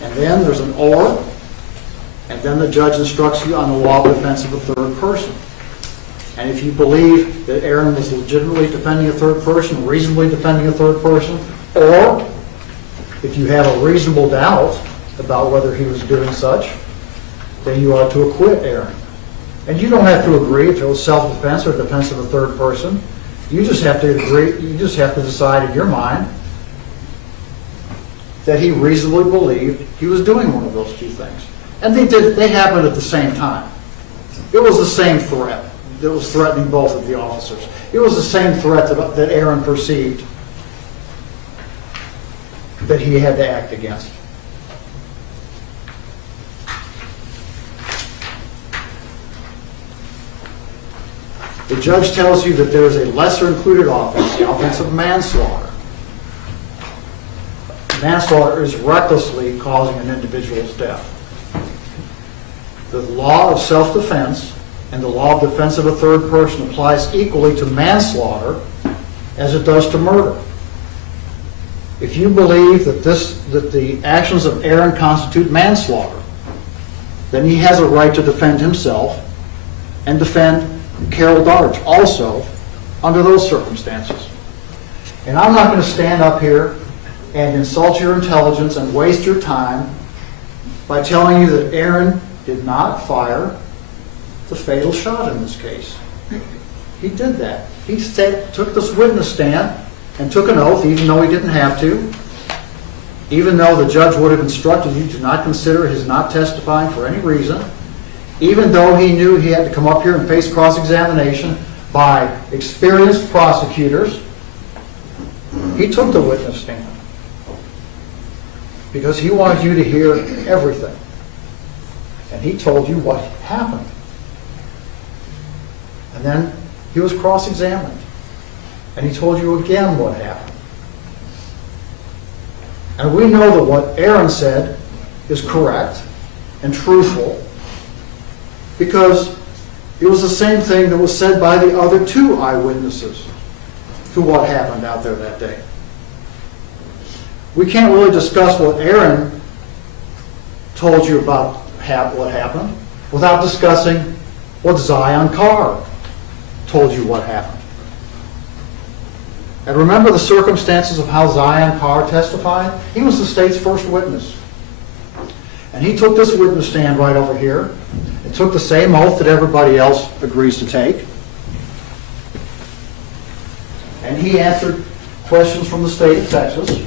And then there's an or, and then the judge instructs you on the law of defense of a third person. And if you believe that Aaron was legitimately defending a third person, reasonably defending a third person, or if you have a reasonable doubt about whether he was doing such, then you ought to acquit Aaron. And you don't have to agree if it was self-defense or defense of a third person. You just have to agree, you just have to decide in your mind that he reasonably believed he was doing one of those two things. And they happened at the same time. It was the same threat that was threatening both of the officers. It was the same threat that Aaron perceived that he had to act against. The judge tells you that there is a lesser included offense, the offense of manslaughter. Manslaughter is recklessly causing an individual's death. The law of self-defense and the law of defense of a third person applies equally to manslaughter as it does to murder. If you believe that the actions of Aaron constitute manslaughter, then he has a right to defend himself and defend Carol Darch also under those circumstances. And I'm not going to stand up here and insult your intelligence and waste your time by telling you that Aaron did not fire the fatal shot in this case. He did that. He took this witness stand and took an oath, even though he didn't have to, even though the judge would have instructed you to not consider his not testifying for any reason, even though he knew he had to come up here and face cross-examination by experienced prosecutors. He took the witness stand because he wanted you to hear everything. And he told you what happened. And then he was cross-examined. And he told you again what happened. And we know that what Aaron said is correct and truthful because it was the same thing that was said by the other two eyewitnesses to what happened out there that day. We can't really discuss what Aaron told you about what happened without discussing what Zion Carr told you what happened. And remember the circumstances of how Zion Carr testified? He was the state's first witness. And he took this witness stand right over here and took the same oath that everybody else agrees to take. And he answered questions from the state of Texas.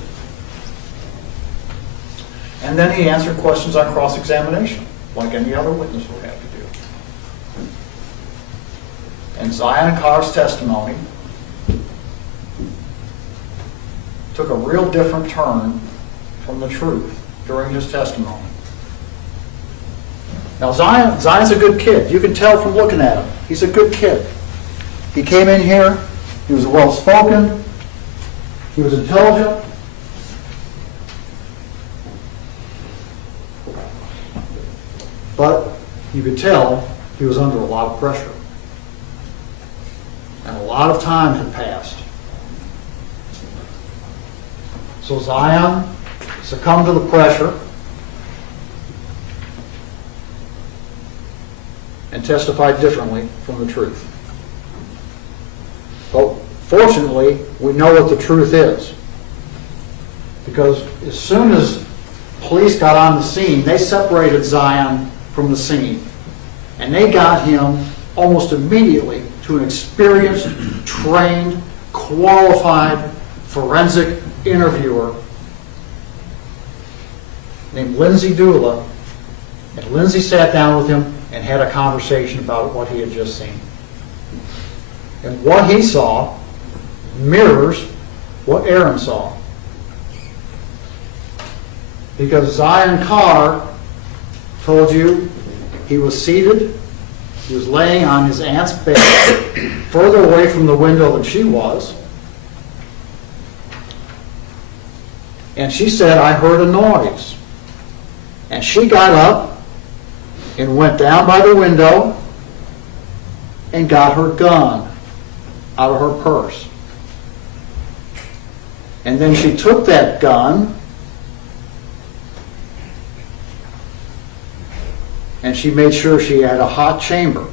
And then he answered questions on cross-examination, like any other witness would have to do. And Zion Carr's testimony took a real different turn from the truth during his testimony. Now, Zion's a good kid. You can tell from looking at him. He's a good kid. He came in here. He was well-spoken. He was intelligent. But you could tell he was under a lot of pressure. And a lot of time had passed. So Zion succumbed to the pressure and testified differently from the truth. But fortunately, we know what the truth is. Because as soon as police got on the scene, they separated Zion from the scene. And they got him almost immediately to an experienced, trained, qualified forensic interviewer named Lindsay Dula. And Lindsay sat down with him and had a conversation about what he had just seen. And what he saw mirrors what Aaron saw. Because Zion Carr told you he was seated, he was laying on his aunt's bed, further away from the window than she was. And she said, I heard a noise. And she got up and went down by the window and got her gun out of her purse. And then she took that gun and she made sure she had a hot chamber.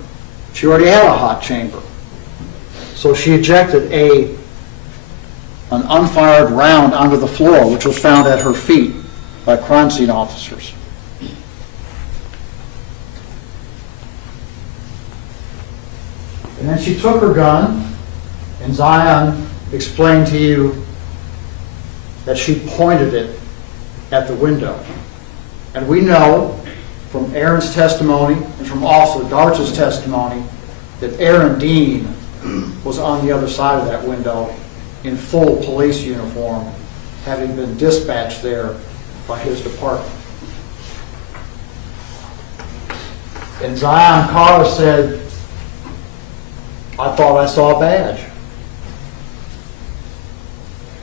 She already had a hot chamber. So she ejected an unfired round onto the floor, which was found at her feet by crime scene officers. And then she took her gun, and Zion explained to you that she pointed it at the window. And we know from Aaron's testimony and from Officer Darch's testimony that Aaron Dean was on the other side of that window in full police uniform, having been dispatched there by his department. And Zion Carr said, I thought I saw a badge.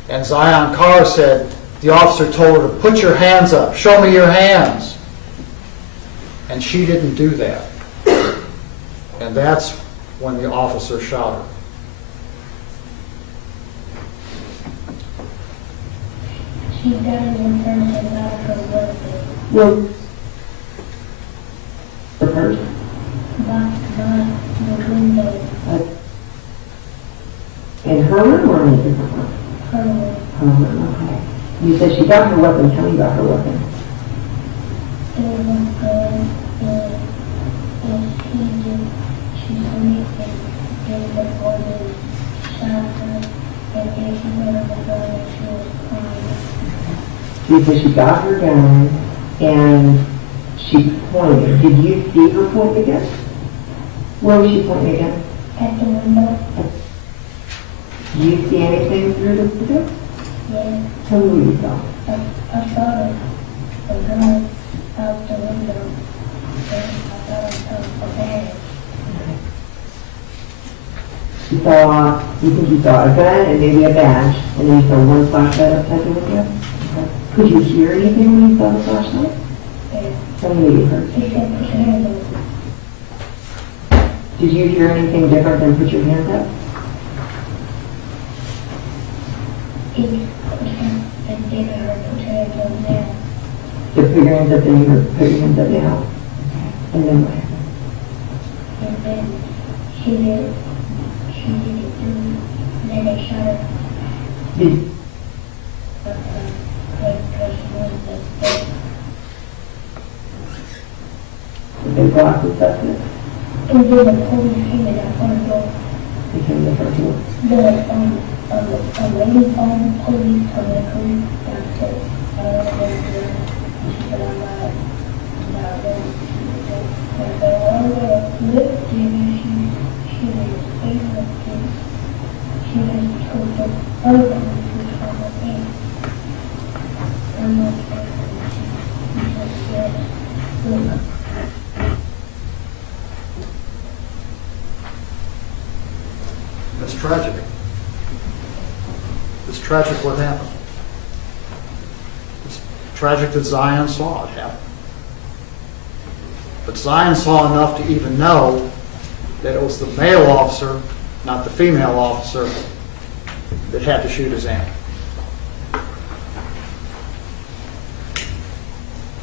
And Zion Carr said, the officer told her to put your hands up, show me your hands. And she didn't do that. And that's when the officer shot her. She died in terms about her birthday. Well, the person? By the window. In her room or in a different room? Her room. Her room, okay. You said she got her weapon. Tell me about her weapon. It was a gun, and she went and gave the body, shot her, and gave her the gun and she was crying. You said she got her gun and she pointed. Did you see her point the gun? Where was she pointing the gun? At the window. Do you see anything through the window? Yeah. Tell me what you saw. I saw the gun out the window, and I thought I saw a bag. You think you saw a gun and maybe a badge, and then you saw one flashlight outside the window? Okay. Could you hear anything when you saw the flashlight? Yeah. Tell me what you heard. He said, put your hands up. Did you hear anything different than put your hands up? He put your hands and gave her, put your hands up now. So put your hands up and you heard, put your hands up now. And then what happened? And then she did it too. And then they shot her. Did, Because she was the state. did they block the suspect? And then the police came in that front door. They came to the front door. The lady on the police told me to come downstairs. I don't know what to do. She said, I'm not ready. And I said, well, I'm going to lift you. She was she has told the other witnesses from the case. I'm not sure. She said yes. Look. It's tragic. It's tragic what happened. It's tragic that Zion saw it happen. But Zion saw enough to even know that it was the male officer, not the female officer, that had to shoot his aunt.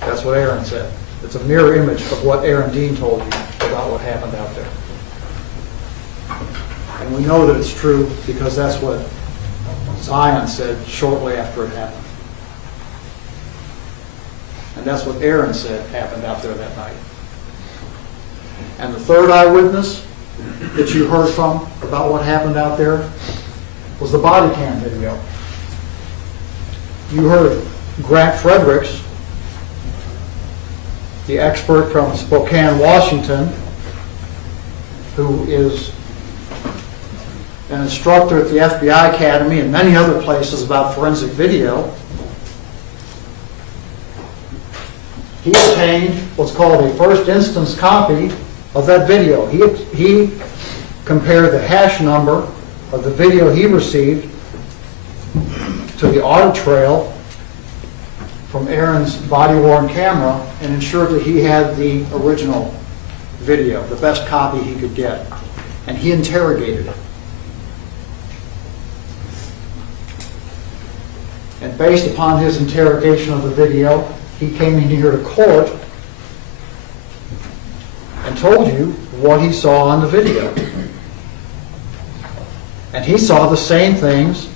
That's what Aaron said. It's a mirror image of what Aaron Dean told you about what happened out there. And we know that it's true because that's what Zion said shortly after it happened. And that's what Aaron said happened out there that night. And the third eyewitness that you heard from about what happened out there was the body cam video. You heard Grant Fredericks, the expert from Spokane, Washington, who is an instructor at the FBI Academy and many other places about forensic video. He obtained what's called a first instance copy of that video. He compared the hash number of the video he received to the audit trail from Aaron's body-worn camera and ensured that he had the original video, the best copy he could get. And he interrogated it. And based upon his interrogation of the video, he came in here to court and told you what he saw on the video. And he saw the same things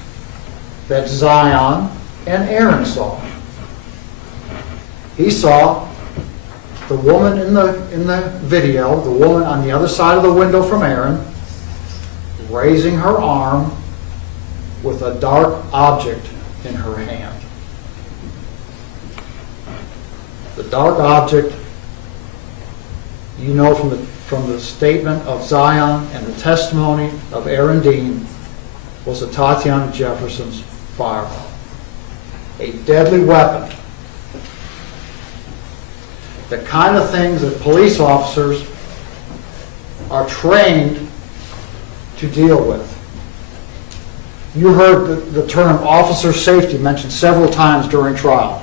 that Zion and Aaron saw. He saw the woman in the video, the woman on the other side of the window from Aaron, raising her arm with a dark object in her hand. The dark object, you know from the statement of Zion and the testimony of Aaron Dean, was Atatiana Jefferson's firearm. A deadly weapon. The kind of things that police officers are trained to deal with. You heard the term officer safety mentioned several times during trial.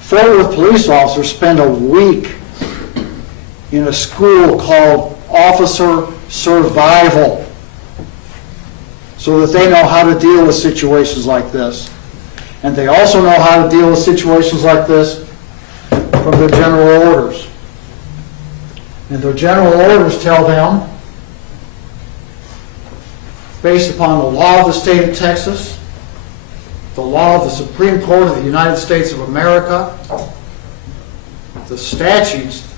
Fort Worth police officers spend a week in a school called officer survival so that they know how to deal with situations like this. And they also know how to deal with situations like this from their general orders. And their general orders tell them, based upon the law of the state of Texas, the law of the Supreme Court of the United States of America, the statutes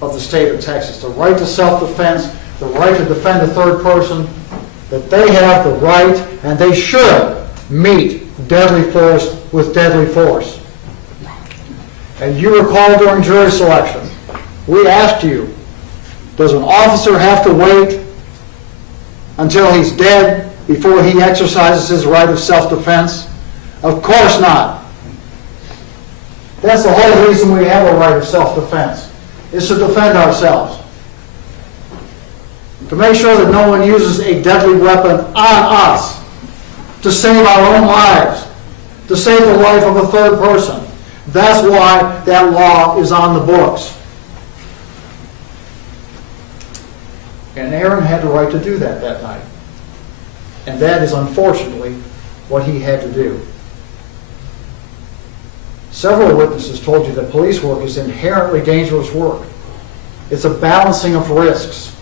of the state of Texas, the right to self-defense, the right to defend a third person, that they have the right and they should meet deadly force with deadly force. And you recall during jury selection, we asked you, does an officer have to wait until he's dead before he exercises his right of self-defense? Of course not. That's the whole reason we have a right of self-defense, is to defend ourselves. To make sure that no one uses a deadly weapon on us, to save our own lives, to save the life of a third person. That's why that law is on the books. And Aaron had the right to do that night. And that is unfortunately what he had to do. Several witnesses told you that police work is inherently dangerous work. It's a balancing of risks.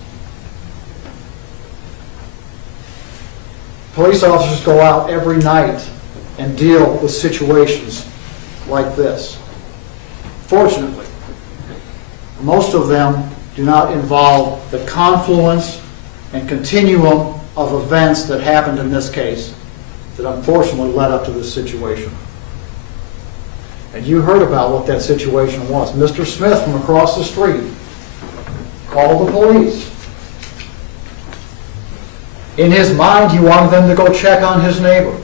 Police officers go out every night and deal with situations like this. Fortunately, most of them do not involve the confluence and continuum of events that happened in this case that unfortunately led up to this situation. And you heard about what that situation was. Mr. Smith from across the street called the police In his mind, he wanted them to go check on his neighbor.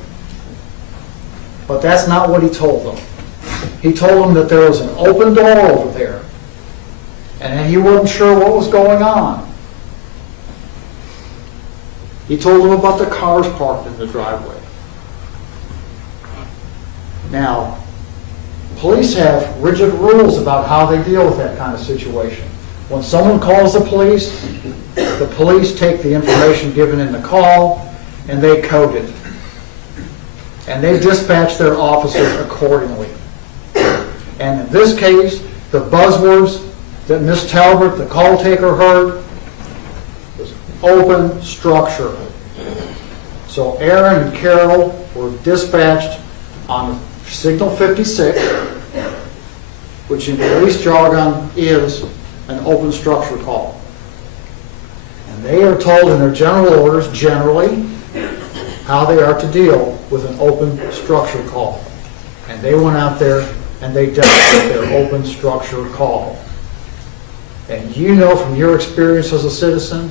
But that's not what he told them. He told them that there was an open door over there, and he wasn't sure what was going on. He told them about the cars parked in the driveway. Now, police have rigid rules about how they deal with that kind of situation. When someone calls the police take the information given in the call and they code it. And they dispatch their officers accordingly. And in this case, the buzzwords that Ms. Talbert, the call taker, heard was open structure. So Aaron and Carol were dispatched on signal 56, which in police jargon is an open structure call. And they are told in their general orders, generally, how they are to deal with an open structure call. And they went out there and they dealt with their open structure call. And you know from your experience as a citizen,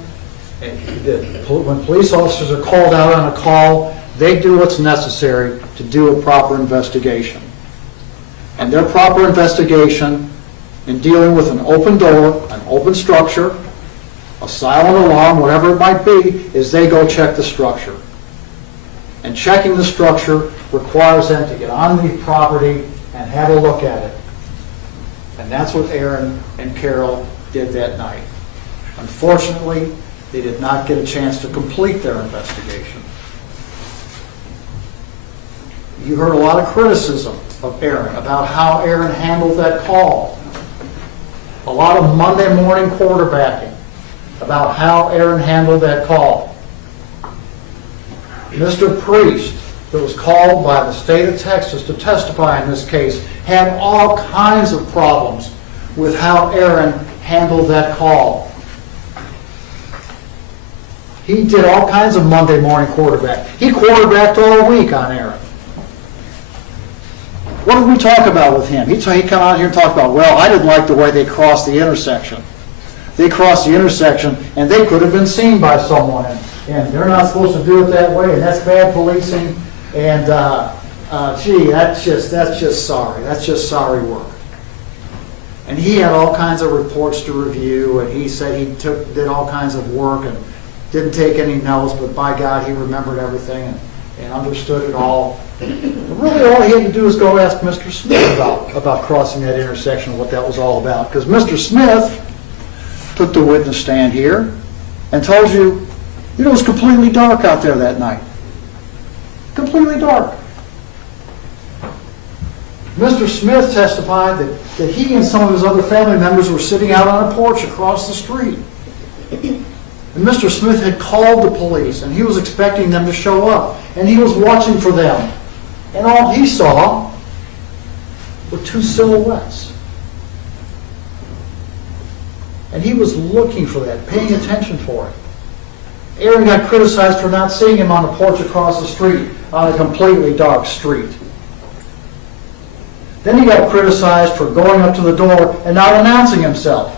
that when police officers are called out on a call, they do what's necessary to do a proper investigation. And their proper investigation in dealing with an open door, an open structure, a silent alarm, whatever it might be, is they go check the structure. And checking the structure requires them to get on the property and have a look at it. And that's what Aaron and Carol did that night. Unfortunately, they did not get a chance to complete their investigation. You heard a lot of criticism of Aaron about how Aaron handled that call. A lot of Monday morning quarterbacking about how Aaron handled that call. Mr. Priest, that was called by the state of Texas to testify in this case, had all kinds of problems with how Aaron handled that call. He did all kinds of Monday morning quarterback. He quarterbacked all week on Aaron. What did we talk about with him? He'd come out here and talk about, well, I didn't like the way they crossed the intersection. They crossed the intersection and they could have been seen by someone. And they're not supposed to do it that way, and that's bad policing. And gee, that's just sorry. That's just sorry work. And he had all kinds of reports to review, and he said he did all kinds of work and didn't take any notes, but by God, he remembered everything and understood it all. And really, all he had to do was go ask Mr. Smith about crossing that intersection, what that was all about. Because Mr. Smith took the witness stand here and told you, it was completely dark out there that night. Completely dark. Mr. Smith testified that he and some of his other family members were sitting out on a porch across the street. And Mr. Smith had called the police, and he was expecting them to show up. And he was watching for them. And all he saw were two silhouettes. And he was looking for that, paying attention for it. Aaron got criticized for not seeing him on a porch across the street, on a completely dark street. Then he got criticized for going up to the door and not announcing himself.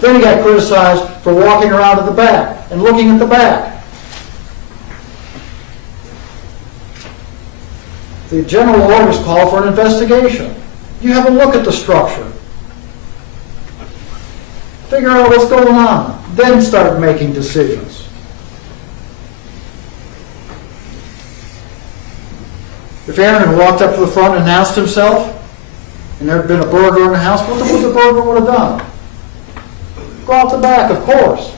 Then he got criticized for walking around to the back and looking at the back. The general orders call for an investigation. You have a look at the structure. Figure out what's going on. Then start making decisions. If Aaron had walked up to the front and announced himself, and there had been a burglar in the house, what the burglar would have done? Go out the back, of course.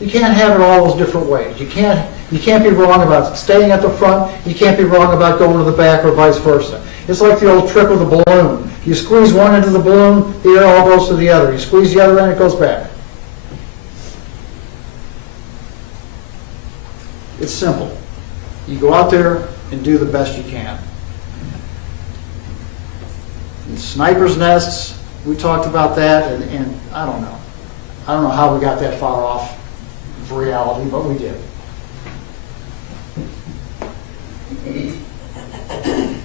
You can't have it all those different ways. You can't be wrong about staying at the front. You can't be wrong about going to the back, or vice versa. It's like the old trick with the balloon. You squeeze one end of the balloon, the air all goes to the other. You squeeze the other end, it goes back. It's simple. You go out there and do the best you can. And snipers' nests, we talked about that, and I don't know. I don't know how we got that far off of reality, but we did.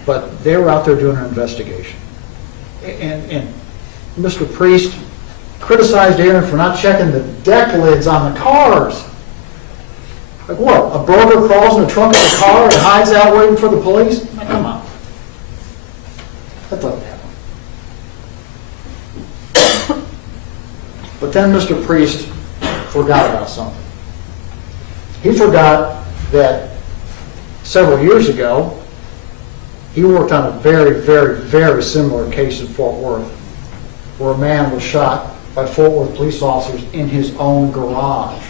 But they were out there doing an investigation. And Mr. Priest criticized Aaron for not checking the deck lids on the cars. Like what? A burglar crawls in the trunk of the car and hides out waiting for the police? Like, come on. That doesn't happen. But then Mr. Priest forgot about something. He forgot that several years ago, he worked on a very, very, very similar case in Fort Worth, where a man was shot by Fort Worth police officers in his own garage.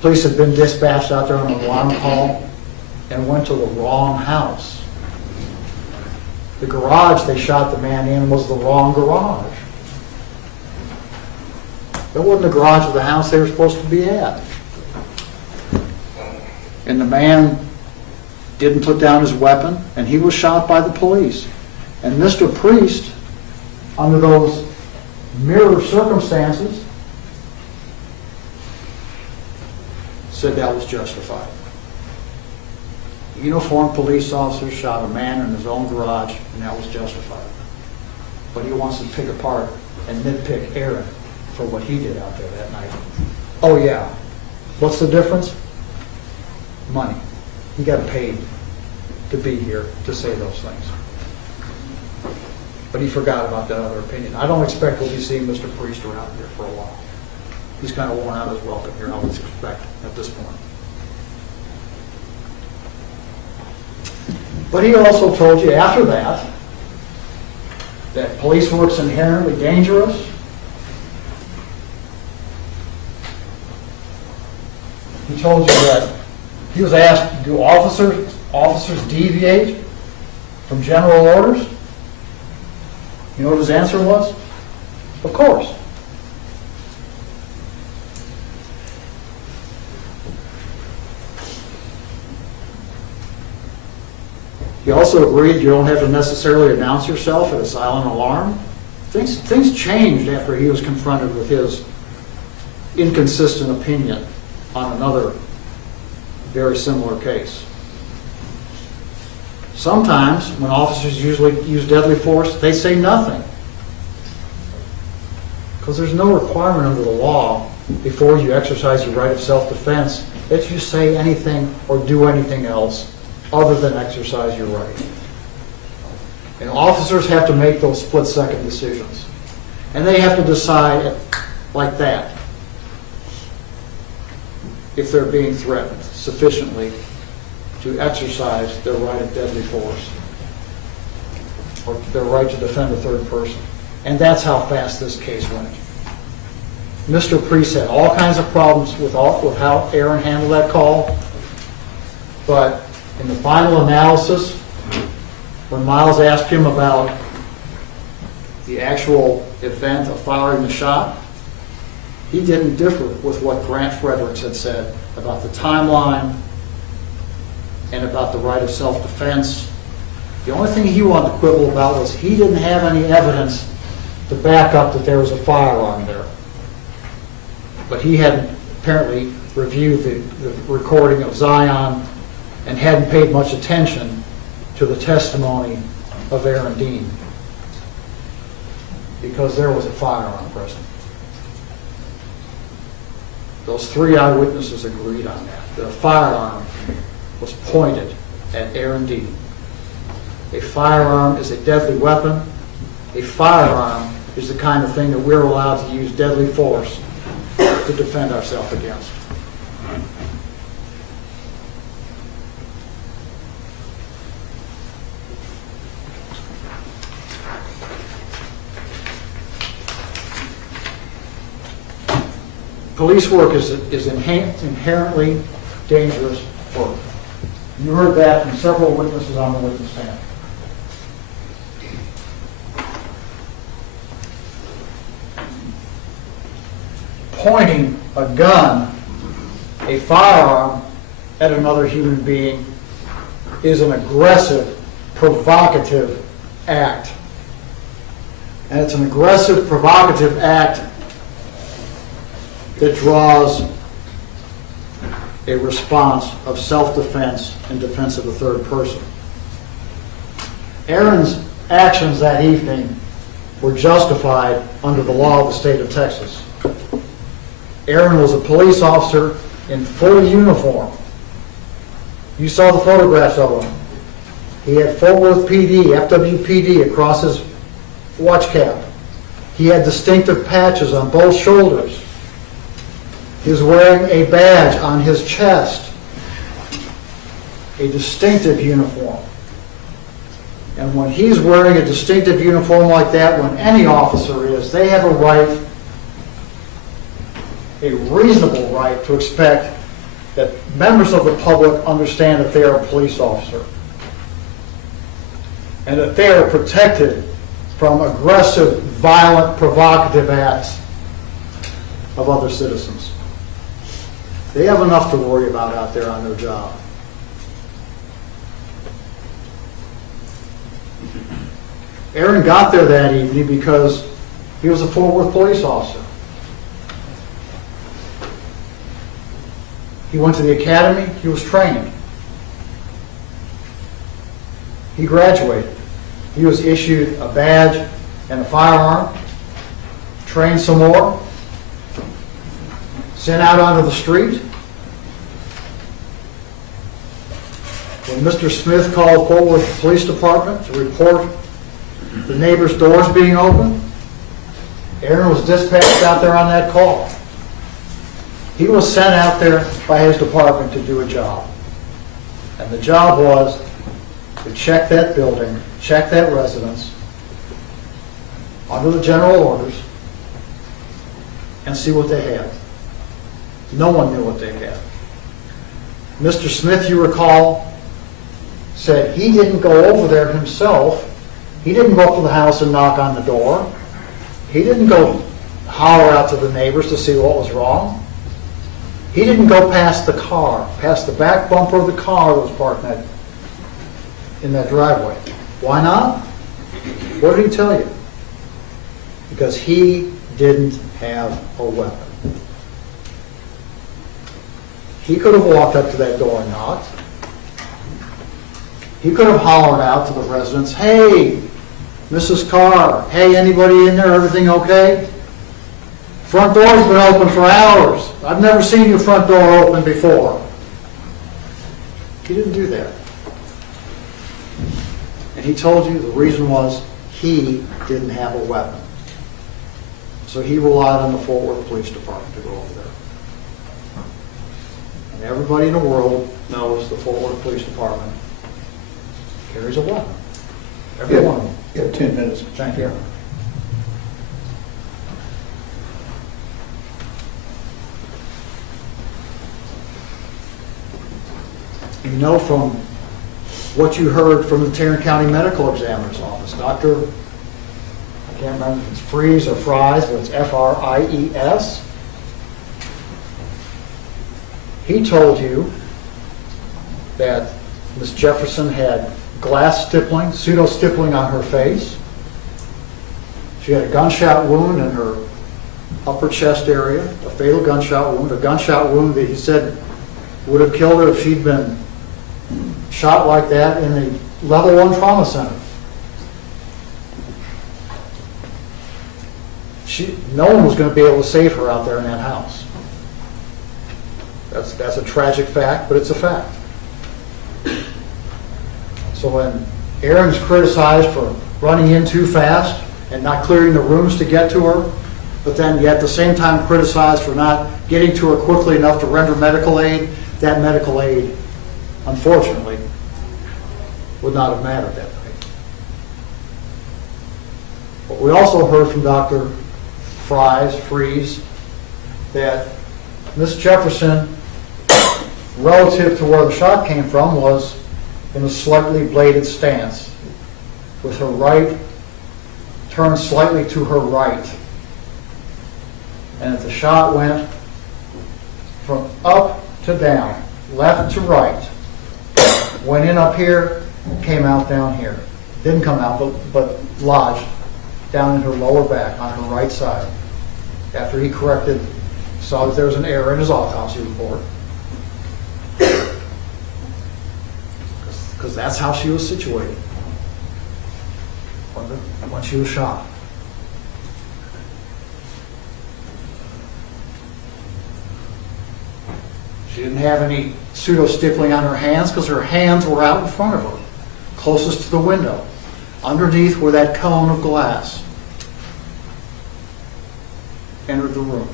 Police had been dispatched out there on an alarm call and went to the wrong house. The garage they shot the man in was the wrong garage. That wasn't the garage of the house they were supposed to be at. And the man didn't put down his weapon, and he was shot by the police. And Mr. Priest, under those mirror circumstances, said that was justified. Uniformed police officers shot a man in his own garage, and that was justified. But he wants to pick apart and nitpick Aaron for what he did out there that night. Oh yeah. What's the difference? Money. He got paid to be here to say those things. But he forgot about that other opinion. I don't expect we'll be seeing Mr. Priest around here for a while. He's kind of worn out his welcome here, I would expect, at this point. But he also told you after that police work's inherently dangerous. He told you that he was asked, do officers deviate from general orders? You know what his answer was? Of course. He also agreed you don't have to necessarily announce yourself at a silent alarm. Things changed after he was confronted with his inconsistent opinion on another very similar case. Sometimes, when officers usually use deadly force, they say nothing. Because there's no requirement under the law before you exercise your right of self-defense that you say anything or do anything else other than exercise your right. And officers have to make those split-second decisions. And they have to decide like that if they're being threatened sufficiently to exercise their right of deadly force or their right to defend a third person. And that's how fast this case went. Mr. Priest had all kinds of problems with how Aaron handled that call, but in the final analysis, when Miles asked him about the actual event of firing the shot, he didn't differ with what Grant Fredericks had said about the timeline and about the right of self-defense. The only thing he wanted to quibble about was he didn't have any evidence to back up that there was a firearm there. But he hadn't apparently reviewed the recording of Zion and hadn't paid much attention to the testimony of Aaron Dean because there was a firearm present. Those three eyewitnesses agreed on that. The firearm was pointed at Aaron Dean. A firearm is a deadly weapon. A firearm is the kind of thing that we're allowed to use deadly force to defend ourselves against. Police work is inherently dangerous work. You heard that from several witnesses on the witness stand. Pointing a gun, a firearm, at another human being is an aggressive, provocative act. And it's an aggressive, provocative act that draws a response of self-defense and defense of the third person. Aaron's actions that evening were justified under the law of the state of Texas. Aaron was a police officer in full uniform. You saw the photographs of him. He had Fort Worth PD, FWPD across his watch cap. He had distinctive patches on both shoulders. He was wearing a badge on his chest, a distinctive uniform. And when he's wearing a distinctive uniform like that, when any officer is, they have a right, a reasonable right to expect that members of the public understand that they are a police officer and that they are protected from aggressive, violent, provocative acts of other citizens. They have enough to worry about out there on their job. Aaron got there that evening because he was a Fort Worth police officer. He went to the academy, he was trained. He graduated. He was issued a badge and a firearm, trained some more, sent out onto the street. When Mr. Smith called Fort Worth Police Department to report the neighbor's doors being open, Aaron was dispatched out there on that call. He was sent out there by his department to do a job. And the job was to check that building, check that residence, under the general orders, and see what they had. No one knew what they had. Mr. Smith, you recall, said he didn't go over there himself. He didn't go up to the house and knock on the door. He didn't go holler out to the neighbors to see what was wrong. He didn't go past the car, past the back bumper of the car that was parked in that driveway. Why not? What did he tell you? Because he didn't have a weapon. He could have walked up to that door and knocked. He could have hollered out to the residents, "Hey, Mrs. Carr, hey, anybody in there, everything okay? Front door's been open for hours. I've never seen your front door open before." He didn't do that. And he told you the reason was he didn't have a weapon. So he relied on the Fort Worth Police Department to go over there. And everybody in the world knows the Fort Worth Police Department carries a weapon. Every one of them. You have 10 minutes. Thank you. You know from what you heard from the Tarrant County Medical Examiner's Office, Dr. I can't remember if it's Fries or Fries, but it's F-R-I-E-S. He told you that Ms. Jefferson had glass stippling, pseudo-stippling on her face. She had a gunshot wound in her upper chest area, a fatal gunshot wound that he said would have killed her if she'd been shot like that in a level 1 trauma center. No one was going to be able to save her out there in that house. That's a tragic fact, but it's a fact. So when Aaron's criticized for running in too fast and not clearing the rooms to get to her, but then yet at the same time criticized for not getting to her quickly enough to render medical aid, that medical aid, unfortunately, would not have mattered that night. But we also heard from Dr. Fries, that Miss Jefferson, relative to where the shot came from, was in a slightly bladed stance, with her right turned slightly to her right. And if the shot went from up to down, left to right, went in up here, came out down here. Didn't come out, but lodged down in her lower back on her right side. After he corrected, saw that there was an error in his autopsy report. Because that's how she was situated when she was shot. She didn't have any pseudo-stippling on her hands because her hands were out in front of her, closest to the window, underneath where that cone of glass entered the room.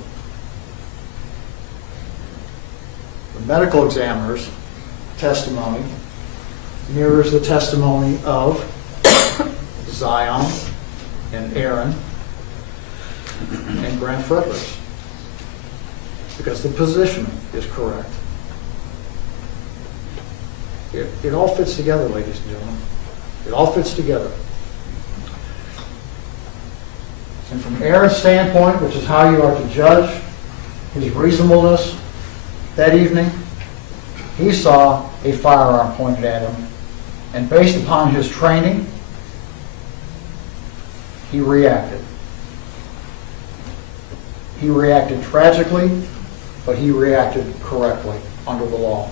The medical examiner's testimony mirrors the testimony of Zion and Aaron and Grant Fredericks, because the positioning is correct. It all fits together, ladies and gentlemen. It all fits together. And from Aaron's standpoint, which is how you are to judge his reasonableness that evening, he saw a firearm pointed at him, and based upon his training, he reacted. He reacted tragically, but he reacted correctly under the law.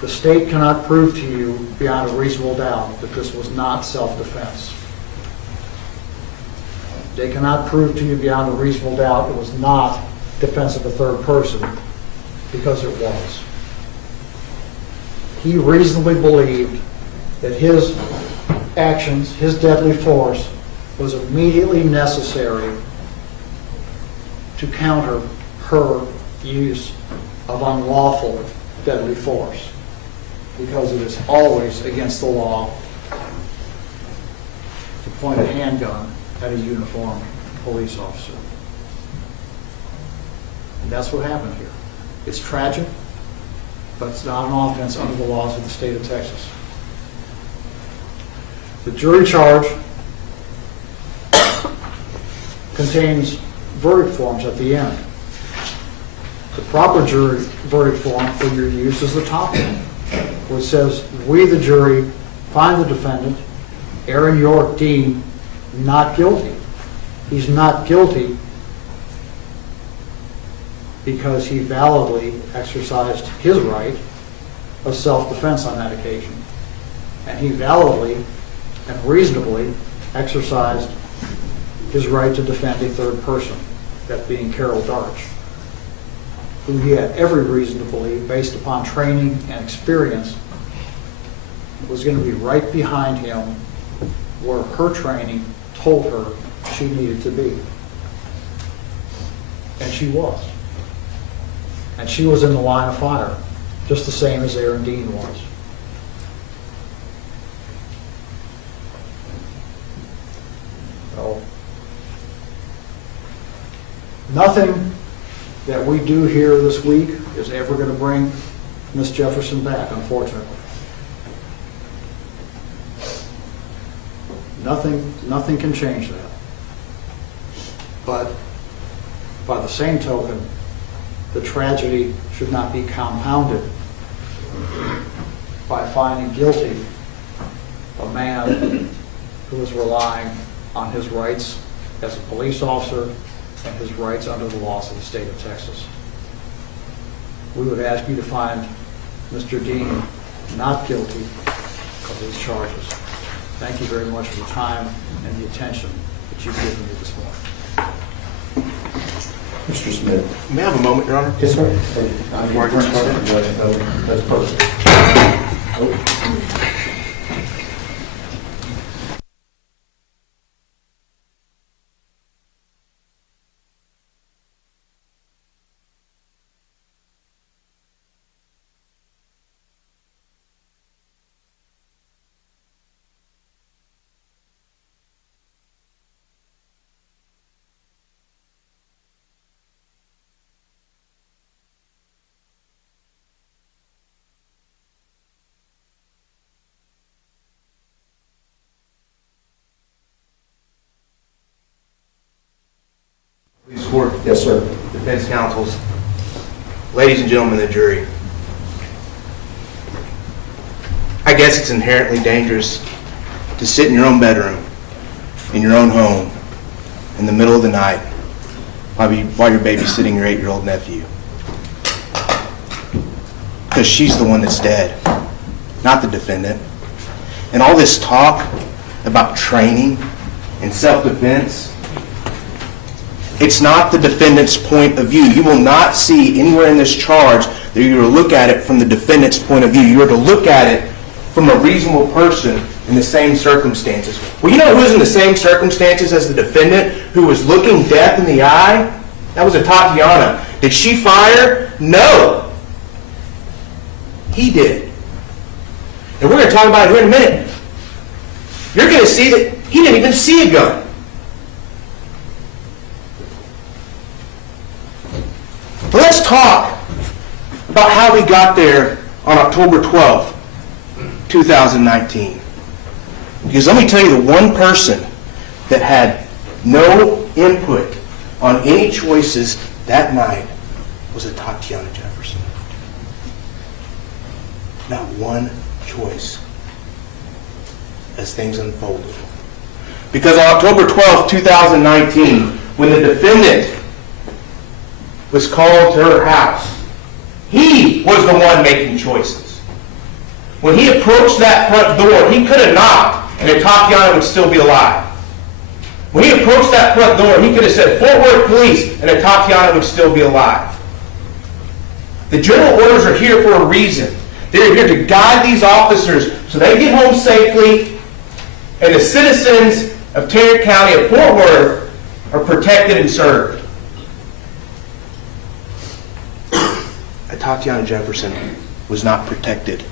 The state cannot prove to you beyond a reasonable doubt that this was not self-defense. They cannot prove to you beyond a reasonable doubt it was not defense of a third person, because it was. He reasonably believed that his actions, his deadly force, was immediately necessary to counter her use of unlawful deadly force, because it is always against the law to point a handgun at a uniformed police officer. And that's what happened here. It's tragic, but it's not an offense under the laws of the state of Texas. The jury charge contains verdict forms at the end. The proper jury verdict form for your use is the top one, where it says, "We, the jury, find the defendant, Aaron York Dean, not guilty." He's not guilty because he validly exercised his right of self-defense on that occasion. And he validly and reasonably exercised his right to defend a third person, that being Carol Darch, who he had every reason to believe, based upon training and experience, was going to be right behind him where her training told her she needed to be. And she was. And she was in the line of fire, just the same as Aaron Dean was. So, nothing that we do here this week is ever going to bring Miss Jefferson back, unfortunately. Nothing can change that. But by the same token, the tragedy should not be compounded by finding guilty a man who is relying on his rights as a police officer and his rights under the laws of the state of Texas. We would ask you to find Mr. Dean not guilty of these charges. Thank you very much for the time and the attention that you've given me this morning. Mr. Smith. May I have a moment, Your Honor? Yes, sir. That's perfect. Police Court, Yes, sir. defense counsels, ladies and gentlemen of the jury. I guess it's inherently dangerous to sit in your own bedroom, in your own home, in the middle of the night, while you're babysitting your 8-year-old nephew. Because she's the one that's dead, not the defendant. And all this talk about training and self-defense, It's not the defendant's point of view. You will not see anywhere in this charge that you are to look at it from the defendant's point of view. You are to look at it from a reasonable person in the same circumstances. Well, you know who's in the same circumstances as the defendant, who was looking death in the eye? That was Atatiana. Did she fire? No. He did. And we're going to talk about it here in a minute. You're going to see that he didn't even see a gun. But let's talk about how we got there on October 12th, 2019. Because let me tell you, the one person that had no input on any choices that night was Atatiana Jefferson. Not one choice as things unfolded. Because on October 12th, 2019, when the defendant was called to her house, he was the one making choices. When he approached that front door, he could have knocked and Atatiana would still be alive. When he approached that front door, he could have said, "Fort Worth Police," and Atatiana would still be alive. The general orders are here for a reason. They're here to guide these officers so they get home safely and the citizens of Tarrant County of Fort Worth are protected and served. Atatiana Jefferson was not protected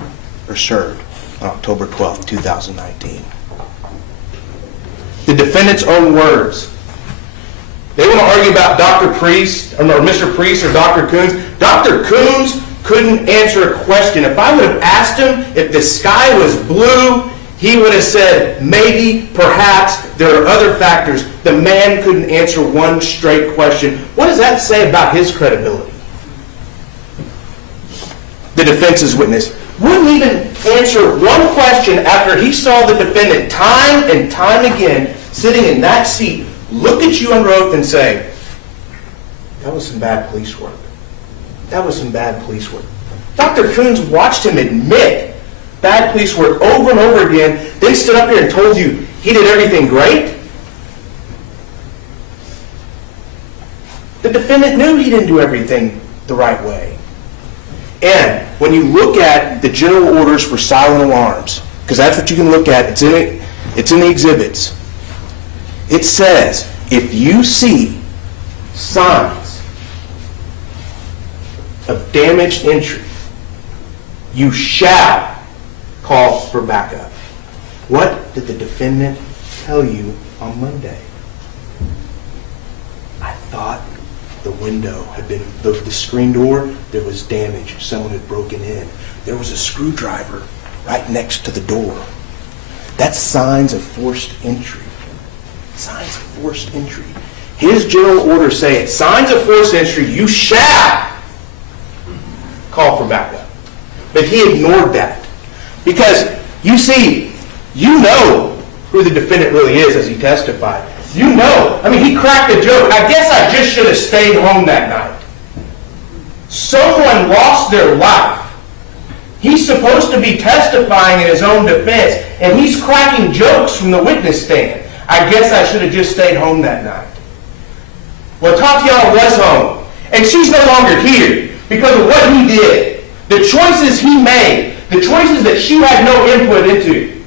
or served on October 12th, 2019. The defendant's own words. They want to argue about Dr. Priest, or Mr. Priest or Dr. Coons. Dr. Coons couldn't answer a question. If I would have asked him if the sky was blue, he would have said, maybe, perhaps, there are other factors. The man couldn't answer one straight question. What does that say about his credibility? The defense's witness wouldn't even answer one question after he saw the defendant time and time again sitting in that seat, look at you under oath and say, that was some bad police work. That was some bad police work. Dr. Coons watched him admit bad police work over and over again, then stood up here and told you he did everything great. The defendant knew he didn't do everything the right way. And when you look at the general orders for silent alarms, because that's what you can look at, it's in the exhibits. It says, if you see signs of damaged entry, you shall call for backup. What did the defendant tell you on Monday? I thought the window had been, the screen door, there was damage. Someone had broken in. There was a screwdriver right next to the door. That's signs of forced entry. Signs of forced entry. His general orders say, signs of forced entry, you shall call for backup. But he ignored that. Because, you see, you know who the defendant really is as he testified. You know. I mean, he cracked a joke. I guess I just should have stayed home that night. Someone lost their life. He's supposed to be testifying in his own defense, and he's cracking jokes from the witness stand. I guess I should have just stayed home that night. Well, Atatiana was home, and she's no longer here because of what he did. The choices he made, the choices that she had no input into.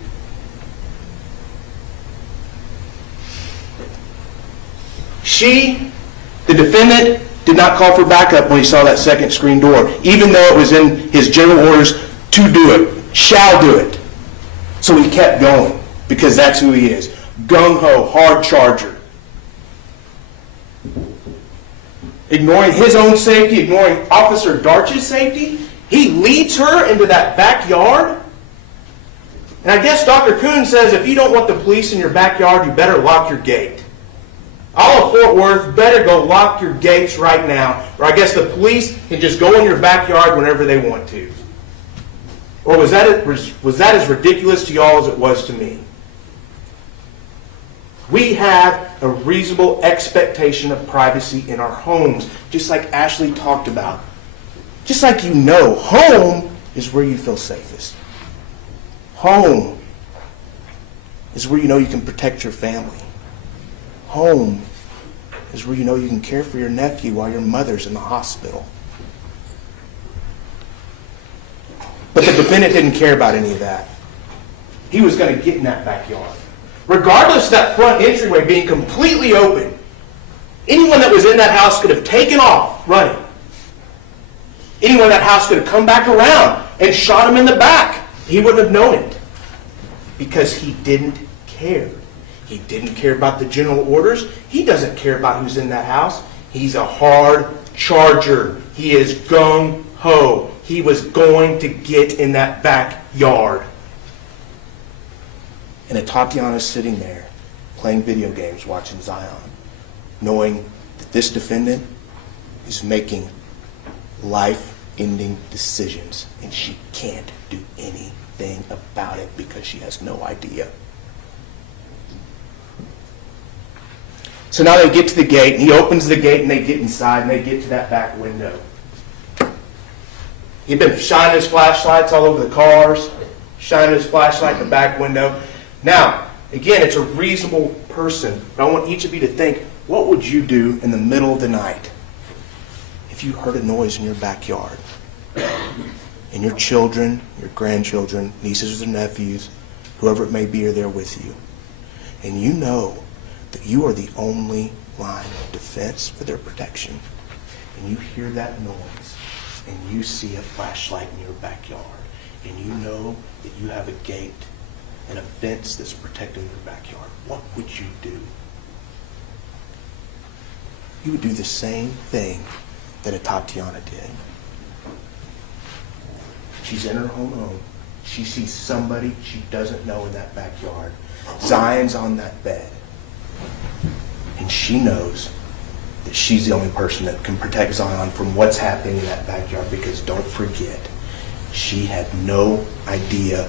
The defendant, did not call for backup when he saw that second screen door, even though it was in his general orders to do it, shall do it. So he kept going, because that's who he is. Gung-ho, hard charger. Ignoring his own safety, ignoring Officer Darch's safety, he leads her into that backyard. And I guess Dr. Coons says, if you don't want the police in your backyard, you better lock your gate. All of Fort Worth better go lock your gates right now, or I guess the police can just go in your backyard whenever they want to. Or was that as ridiculous to y'all as it was to me? We have a reasonable expectation of privacy in our homes, just like Ashley talked about. Just like you know, home is where you feel safest. Home is where you know you can protect your family. Home is where you know you can care for your nephew while your mother's in the hospital. But the defendant didn't care about any of that. He was going to get in that backyard. Regardless of that front entryway being completely open, anyone that was in that house could have taken off running. Anyone in that house could have come back around and shot him in the back. He wouldn't have known it because he didn't care. He didn't care about the general orders. He doesn't care about who's in that house. He's a hard charger. He is gung-ho. He was going to get in that backyard. And Atatiana's sitting there playing video games, watching Zion, knowing that this defendant is making life-ending decisions, and she can't do anything about it because she has no idea. So now they get to the gate, and he opens the gate, and they get inside, and they get to that back window. He'd been shining his flashlights all over the cars, shining his flashlight in the back window. Now, again, it's a reasonable person, but I want each of you to think, what would you do in the middle of the night if you heard a noise in your backyard? And your children, your grandchildren, nieces or nephews, whoever it may be, are there with you. And you know that you are the only line of defense for their protection. And you hear that noise, and you see a flashlight in your backyard, and you know that you have a gate and a fence that's protecting your backyard. What would you do? You would do the same thing that Atatiana did. She's in her home. She sees somebody she doesn't know in that backyard. Zion's on that bed. And she knows that she's the only person that can protect Zion from what's happening in that backyard, because don't forget, she had no idea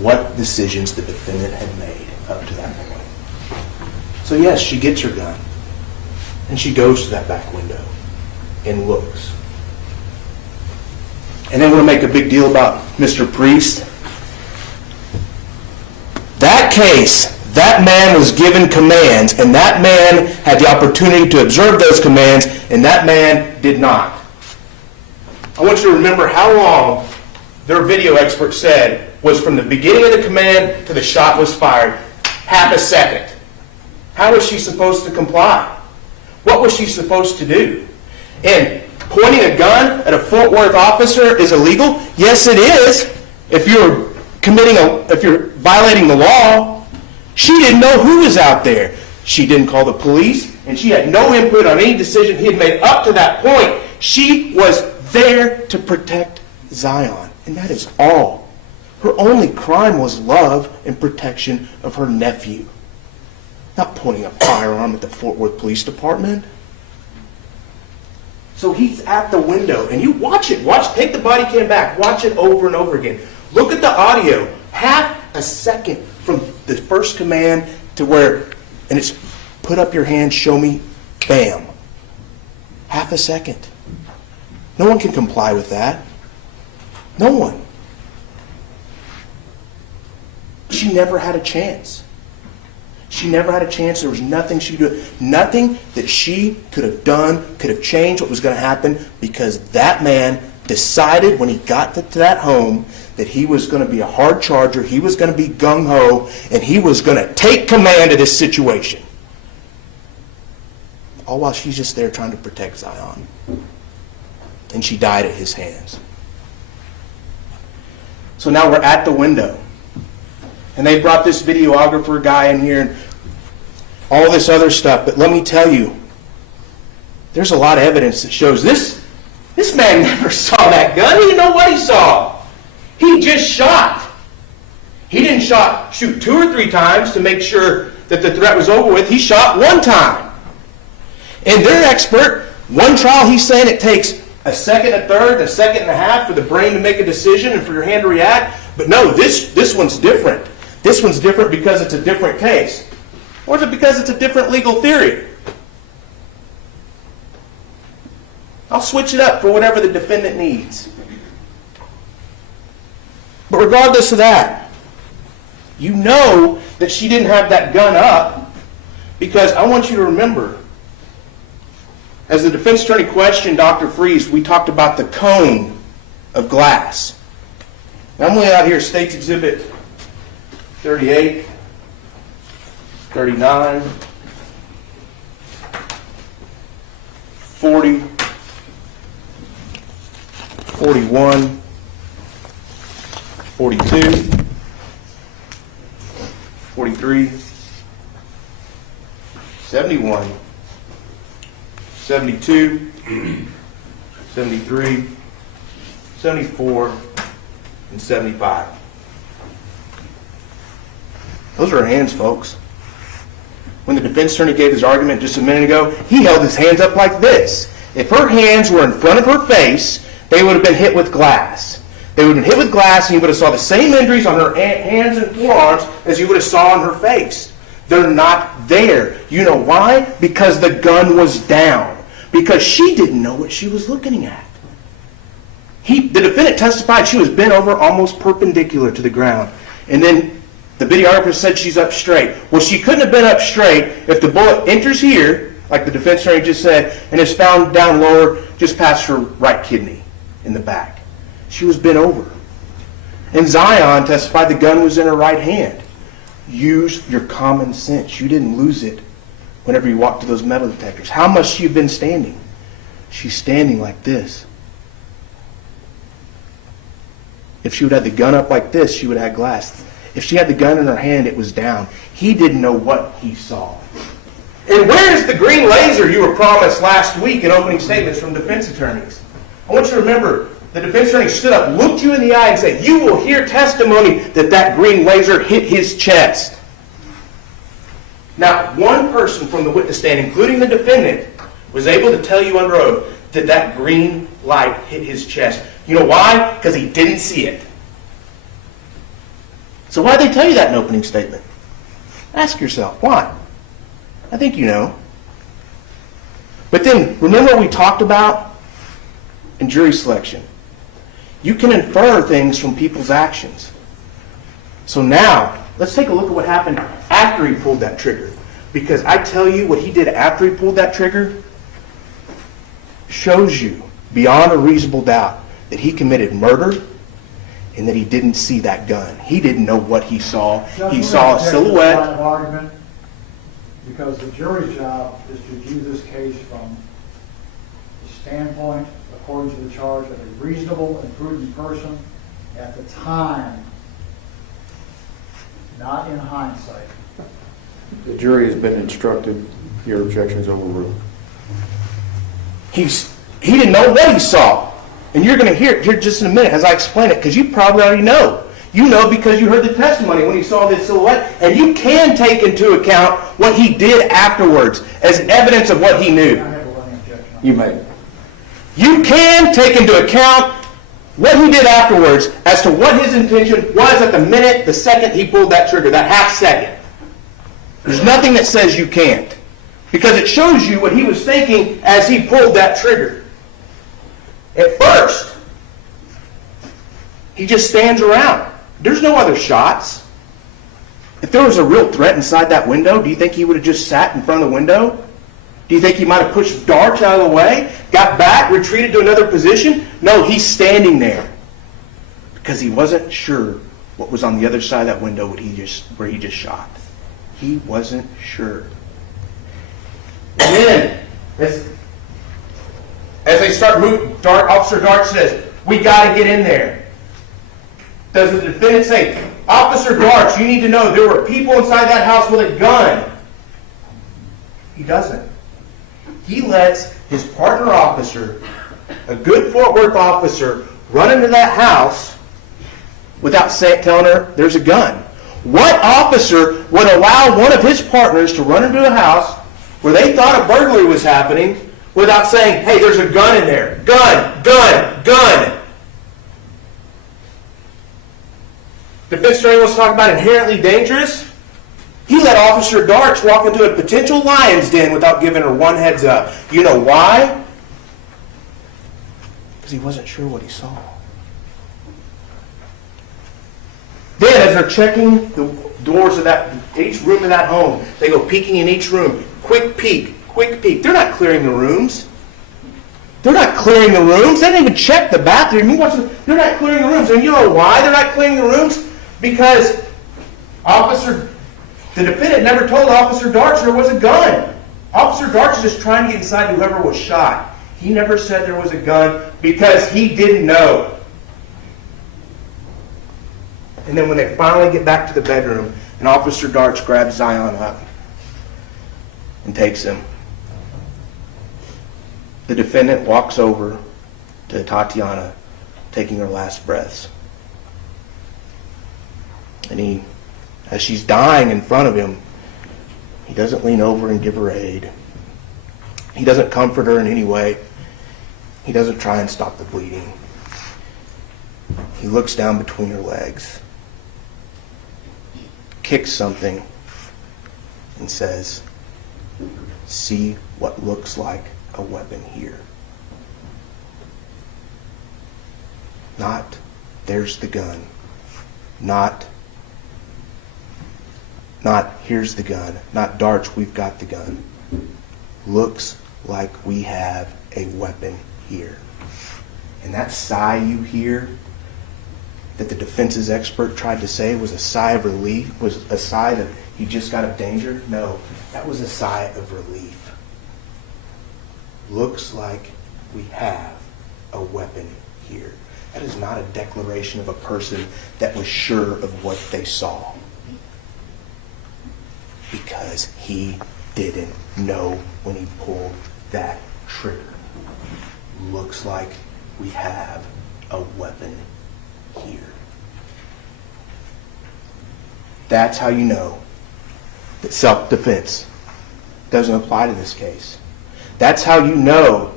what decisions the defendant had made up to that point. So yes, she gets her gun, and she goes to that back window and looks. And then we'll make a big deal about Mr. Priest. That case, that man was given commands, and that man had the opportunity to observe those commands, and that man did not. I want you to remember how long their video expert said was from the beginning of the command to the shot was fired. Half a second. How was she supposed to comply? What was she supposed to do? And pointing a gun at a Fort Worth officer is illegal? Yes, it is. If you're violating the law. She didn't know who was out there. She didn't call the police, and she had no input on any decision he had made up to that point. She was there to protect Zion, and that is all. Her only crime was love and protection of her nephew, not pointing a firearm at the Fort Worth Police Department. So he's at the window, and you watch it. Take the body cam back. Watch it over and over again. Look at the audio. Half a second from the first command to where, and it's put up your hand, show me, bam. Half a second. No one can comply with that. No one. She never had a chance. She never had a chance. There was nothing she could do. Nothing that she could have done could have changed what was going to happen, because that man decided when he got to that home that he was going to be a hard charger, he was going to be gung-ho, and he was going to take command of this situation. All while she's just there trying to protect Zion. And she died at his hands. So now we're at the window. And they brought this videographer guy in here and all this other stuff. But let me tell you, there's a lot of evidence that shows this man never saw that gun. He didn't know what he saw. He just shot. He didn't shoot 2 or 3 times to make sure that the threat was over with. He shot 1 time. And their expert, one trial, he's saying it takes a second, a third, a second and a half for the brain to make a decision and for your hand to react. But no, this one's different. This one's different because it's a different case. Or is it because it's a different legal theory? I'll switch it up for whatever the defendant needs. But regardless of that, you know that she didn't have that gun up, because I want you to remember As the defense attorney questioned Dr. Freeze, we talked about the cone of glass. Now, I'm laying out here State's Exhibit 38, 39, 40, 41, 42, 43, 71, 72, 73, 74, and 75. Those are her hands, folks. When the defense attorney gave his argument just a minute ago, he held his hands up like this. If her hands were in front of her face, they would have been hit with glass. They would have been hit with glass, and you would have saw the same injuries on her hands and forearms as you would have saw on her face. They're not there. You know why? Because the gun was down. Because she didn't know what she was looking at. The defendant testified she was bent over almost perpendicular to the ground. And then the videographer said she's up straight. Well, she couldn't have been up straight if the bullet enters here, like the defense attorney just said, and is found down lower just past her right kidney in the back. She was bent over. And Zion testified the gun was in her right hand. Use your common sense. You didn't lose it whenever you walked to those metal detectors. How must she have been standing? She's standing like this. If she would have had the gun up like this, she would have had glass. If she had the gun in her hand, it was down. He didn't know what he saw. And where's the green laser you were promised last week in opening statements from defense attorneys? I want you to remember, the defense attorney stood up, looked you in the eye, and said, you will hear testimony that that green laser hit his chest. Now, one person from the witness stand, including the defendant, was able to tell you under oath that that green light hit his chest. You know why? Because he didn't see it. So why did they tell you that in opening statement? Ask yourself, why? I think you know. But then, remember what we talked about in jury selection? You can infer things from people's actions. So now, let's take a look at what happened after he pulled that trigger. Because I tell you, what he did after he pulled that trigger shows you, beyond a reasonable doubt, that he committed murder and that he didn't see that gun. He didn't know what he saw. He saw a silhouette. Line of argument, because the jury's job is to view this case from the standpoint, according to the charge, of a reasonable and prudent person at the time, not in hindsight. The jury has been instructed, your objection's overruled. He didn't know what he saw. And you're going to hear it here just in a minute as I explain it, because you probably already know. You know because you heard the testimony when he saw this silhouette, and you can take into account what he did afterwards as evidence of what he knew. I have a running objection. You may. You can take into account what he did afterwards as to what his intention was at the minute, the second he pulled that trigger, that half second. There's nothing that says you can't, because it shows you what he was thinking as he pulled that trigger. At first, he just stands around. There's no other shots. If there was a real threat inside that window, do you think he would have just sat in front of the window? Do you think he might have pushed darts out of the way, got back, retreated to another position? No, he's standing there because he wasn't sure what was on the other side of that window where he just shot. He wasn't sure. And then, as they start moving, Officer Dart says, "We got to get in there." Does the defendant say, "Officer Dart, you need to know there were people inside that house with a gun"? He doesn't. He lets his partner officer, a good Fort Worth officer, run into that house without telling her there's a gun. What officer would allow one of his partners to run into a house where they thought a burglary was happening without saying, "Hey, there's a gun in there. Gun, gun, gun"? The defense attorney wants to talk about inherently dangerous. He let Officer Darts walk into a potential lion's den without giving her one heads up. You know why? Because he wasn't sure what he saw. Then, as they're checking the doors of each room of that home, they go peeking in each room. Quick peek, quick peek. They're not clearing the rooms. They're not clearing the rooms. They didn't even check the bathroom. They're not clearing the rooms. And you know why they're not clearing the rooms? Because the defendant never told Officer Darts there was a gun. Officer Darts is just trying to get inside whoever was shot. He never said there was a gun because he didn't know. And then when they finally get back to the bedroom, and Officer Darts grabs Zion up and takes him, the defendant walks over to Tatiana, taking her last breaths. And as she's dying in front of him, he doesn't lean over and give her aid. He doesn't comfort her in any way. He doesn't try and stop the bleeding. He looks down between her legs, kicks something, and says, "See what looks like a weapon here." Not, "There's the gun." Not, "Here's the gun." Not, "Darts, we've got the gun." Looks like we have a weapon here. And that sigh you hear that the defense's expert tried to say was a sigh of relief, was a sigh that he just got out of danger? No, that was a sigh of relief. Looks like we have a weapon here. That is not a declaration of a person that was sure of what they saw. Because he didn't know when he pulled that trigger. Looks like we have a weapon here. That's how you know that self-defense doesn't apply to this case. That's how you know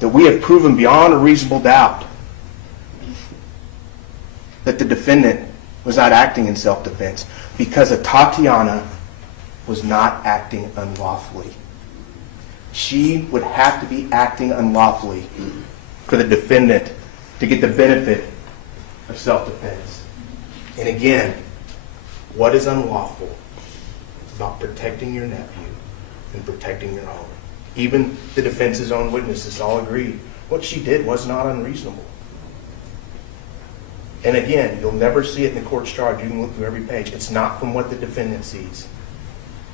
that we have proven beyond a reasonable doubt that the defendant was not acting in self-defense, because Atatiana was not acting unlawfully. She would have to be acting unlawfully for the defendant to get the benefit of self-defense. And again, what is unlawful about protecting your nephew and protecting your home? Even the defense's own witnesses all agreed what she did was not unreasonable. And again, you'll never see it in the court's charge. You can look through every page. It's not from what the defendant sees.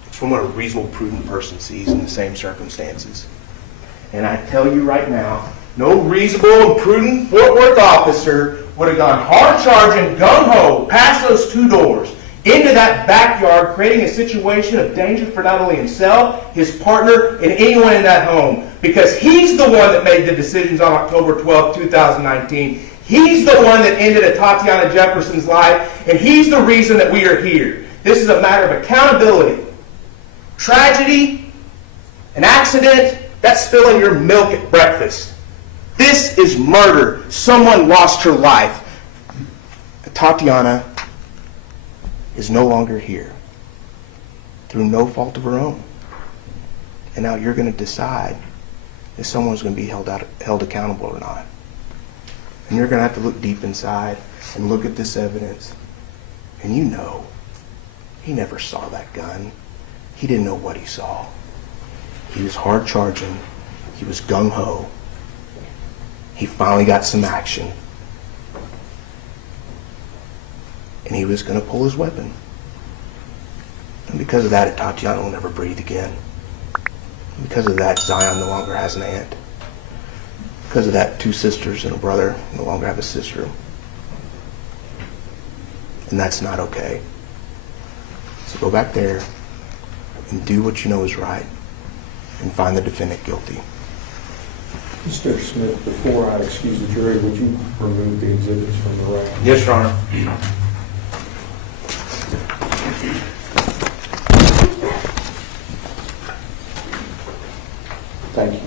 It's from what a reasonable, prudent person sees in the same circumstances. And I tell you right now, no reasonable and prudent Fort Worth officer would have gone hard charging, gung-ho, past those two doors, into that backyard, creating a situation of danger for not only himself, his partner, and anyone in that home. Because he's the one that made the decisions on October 12, 2019. He's the one that ended Atatiana Jefferson's life, and he's the reason that we are here. This is a matter of accountability. Tragedy, an accident, that's spilling your milk at breakfast. This is murder. Someone lost her life. Atatiana is no longer here through no fault of her own. And now you're going to decide if someone's going to be held accountable or not. And you're going to have to look deep inside and look at this evidence. And you know, he never saw that gun. He didn't know what he saw. He was hard charging. He was gung-ho. He finally got some action. And he was going to pull his weapon. And because of that, Atatiana will never breathe again. And because of that, Zion no longer has an aunt. Because of that, two sisters and a brother no longer have a sister. And that's not okay. So go back there and do what you know is right and find the defendant guilty. Mr. Smith, before I excuse the jury, would you remove the exhibits from the record? Yes, Your Honor. Thank you.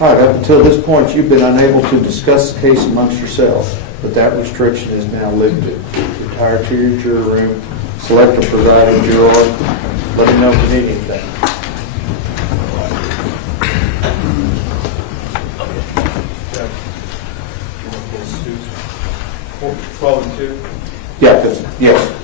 All right, up until this point, you've been unable to discuss the case amongst yourselves, but that restriction is now lifted. Retire to your jury room, select a presiding juror, let him know if you need anything. Twelve and two. Yeah, yes.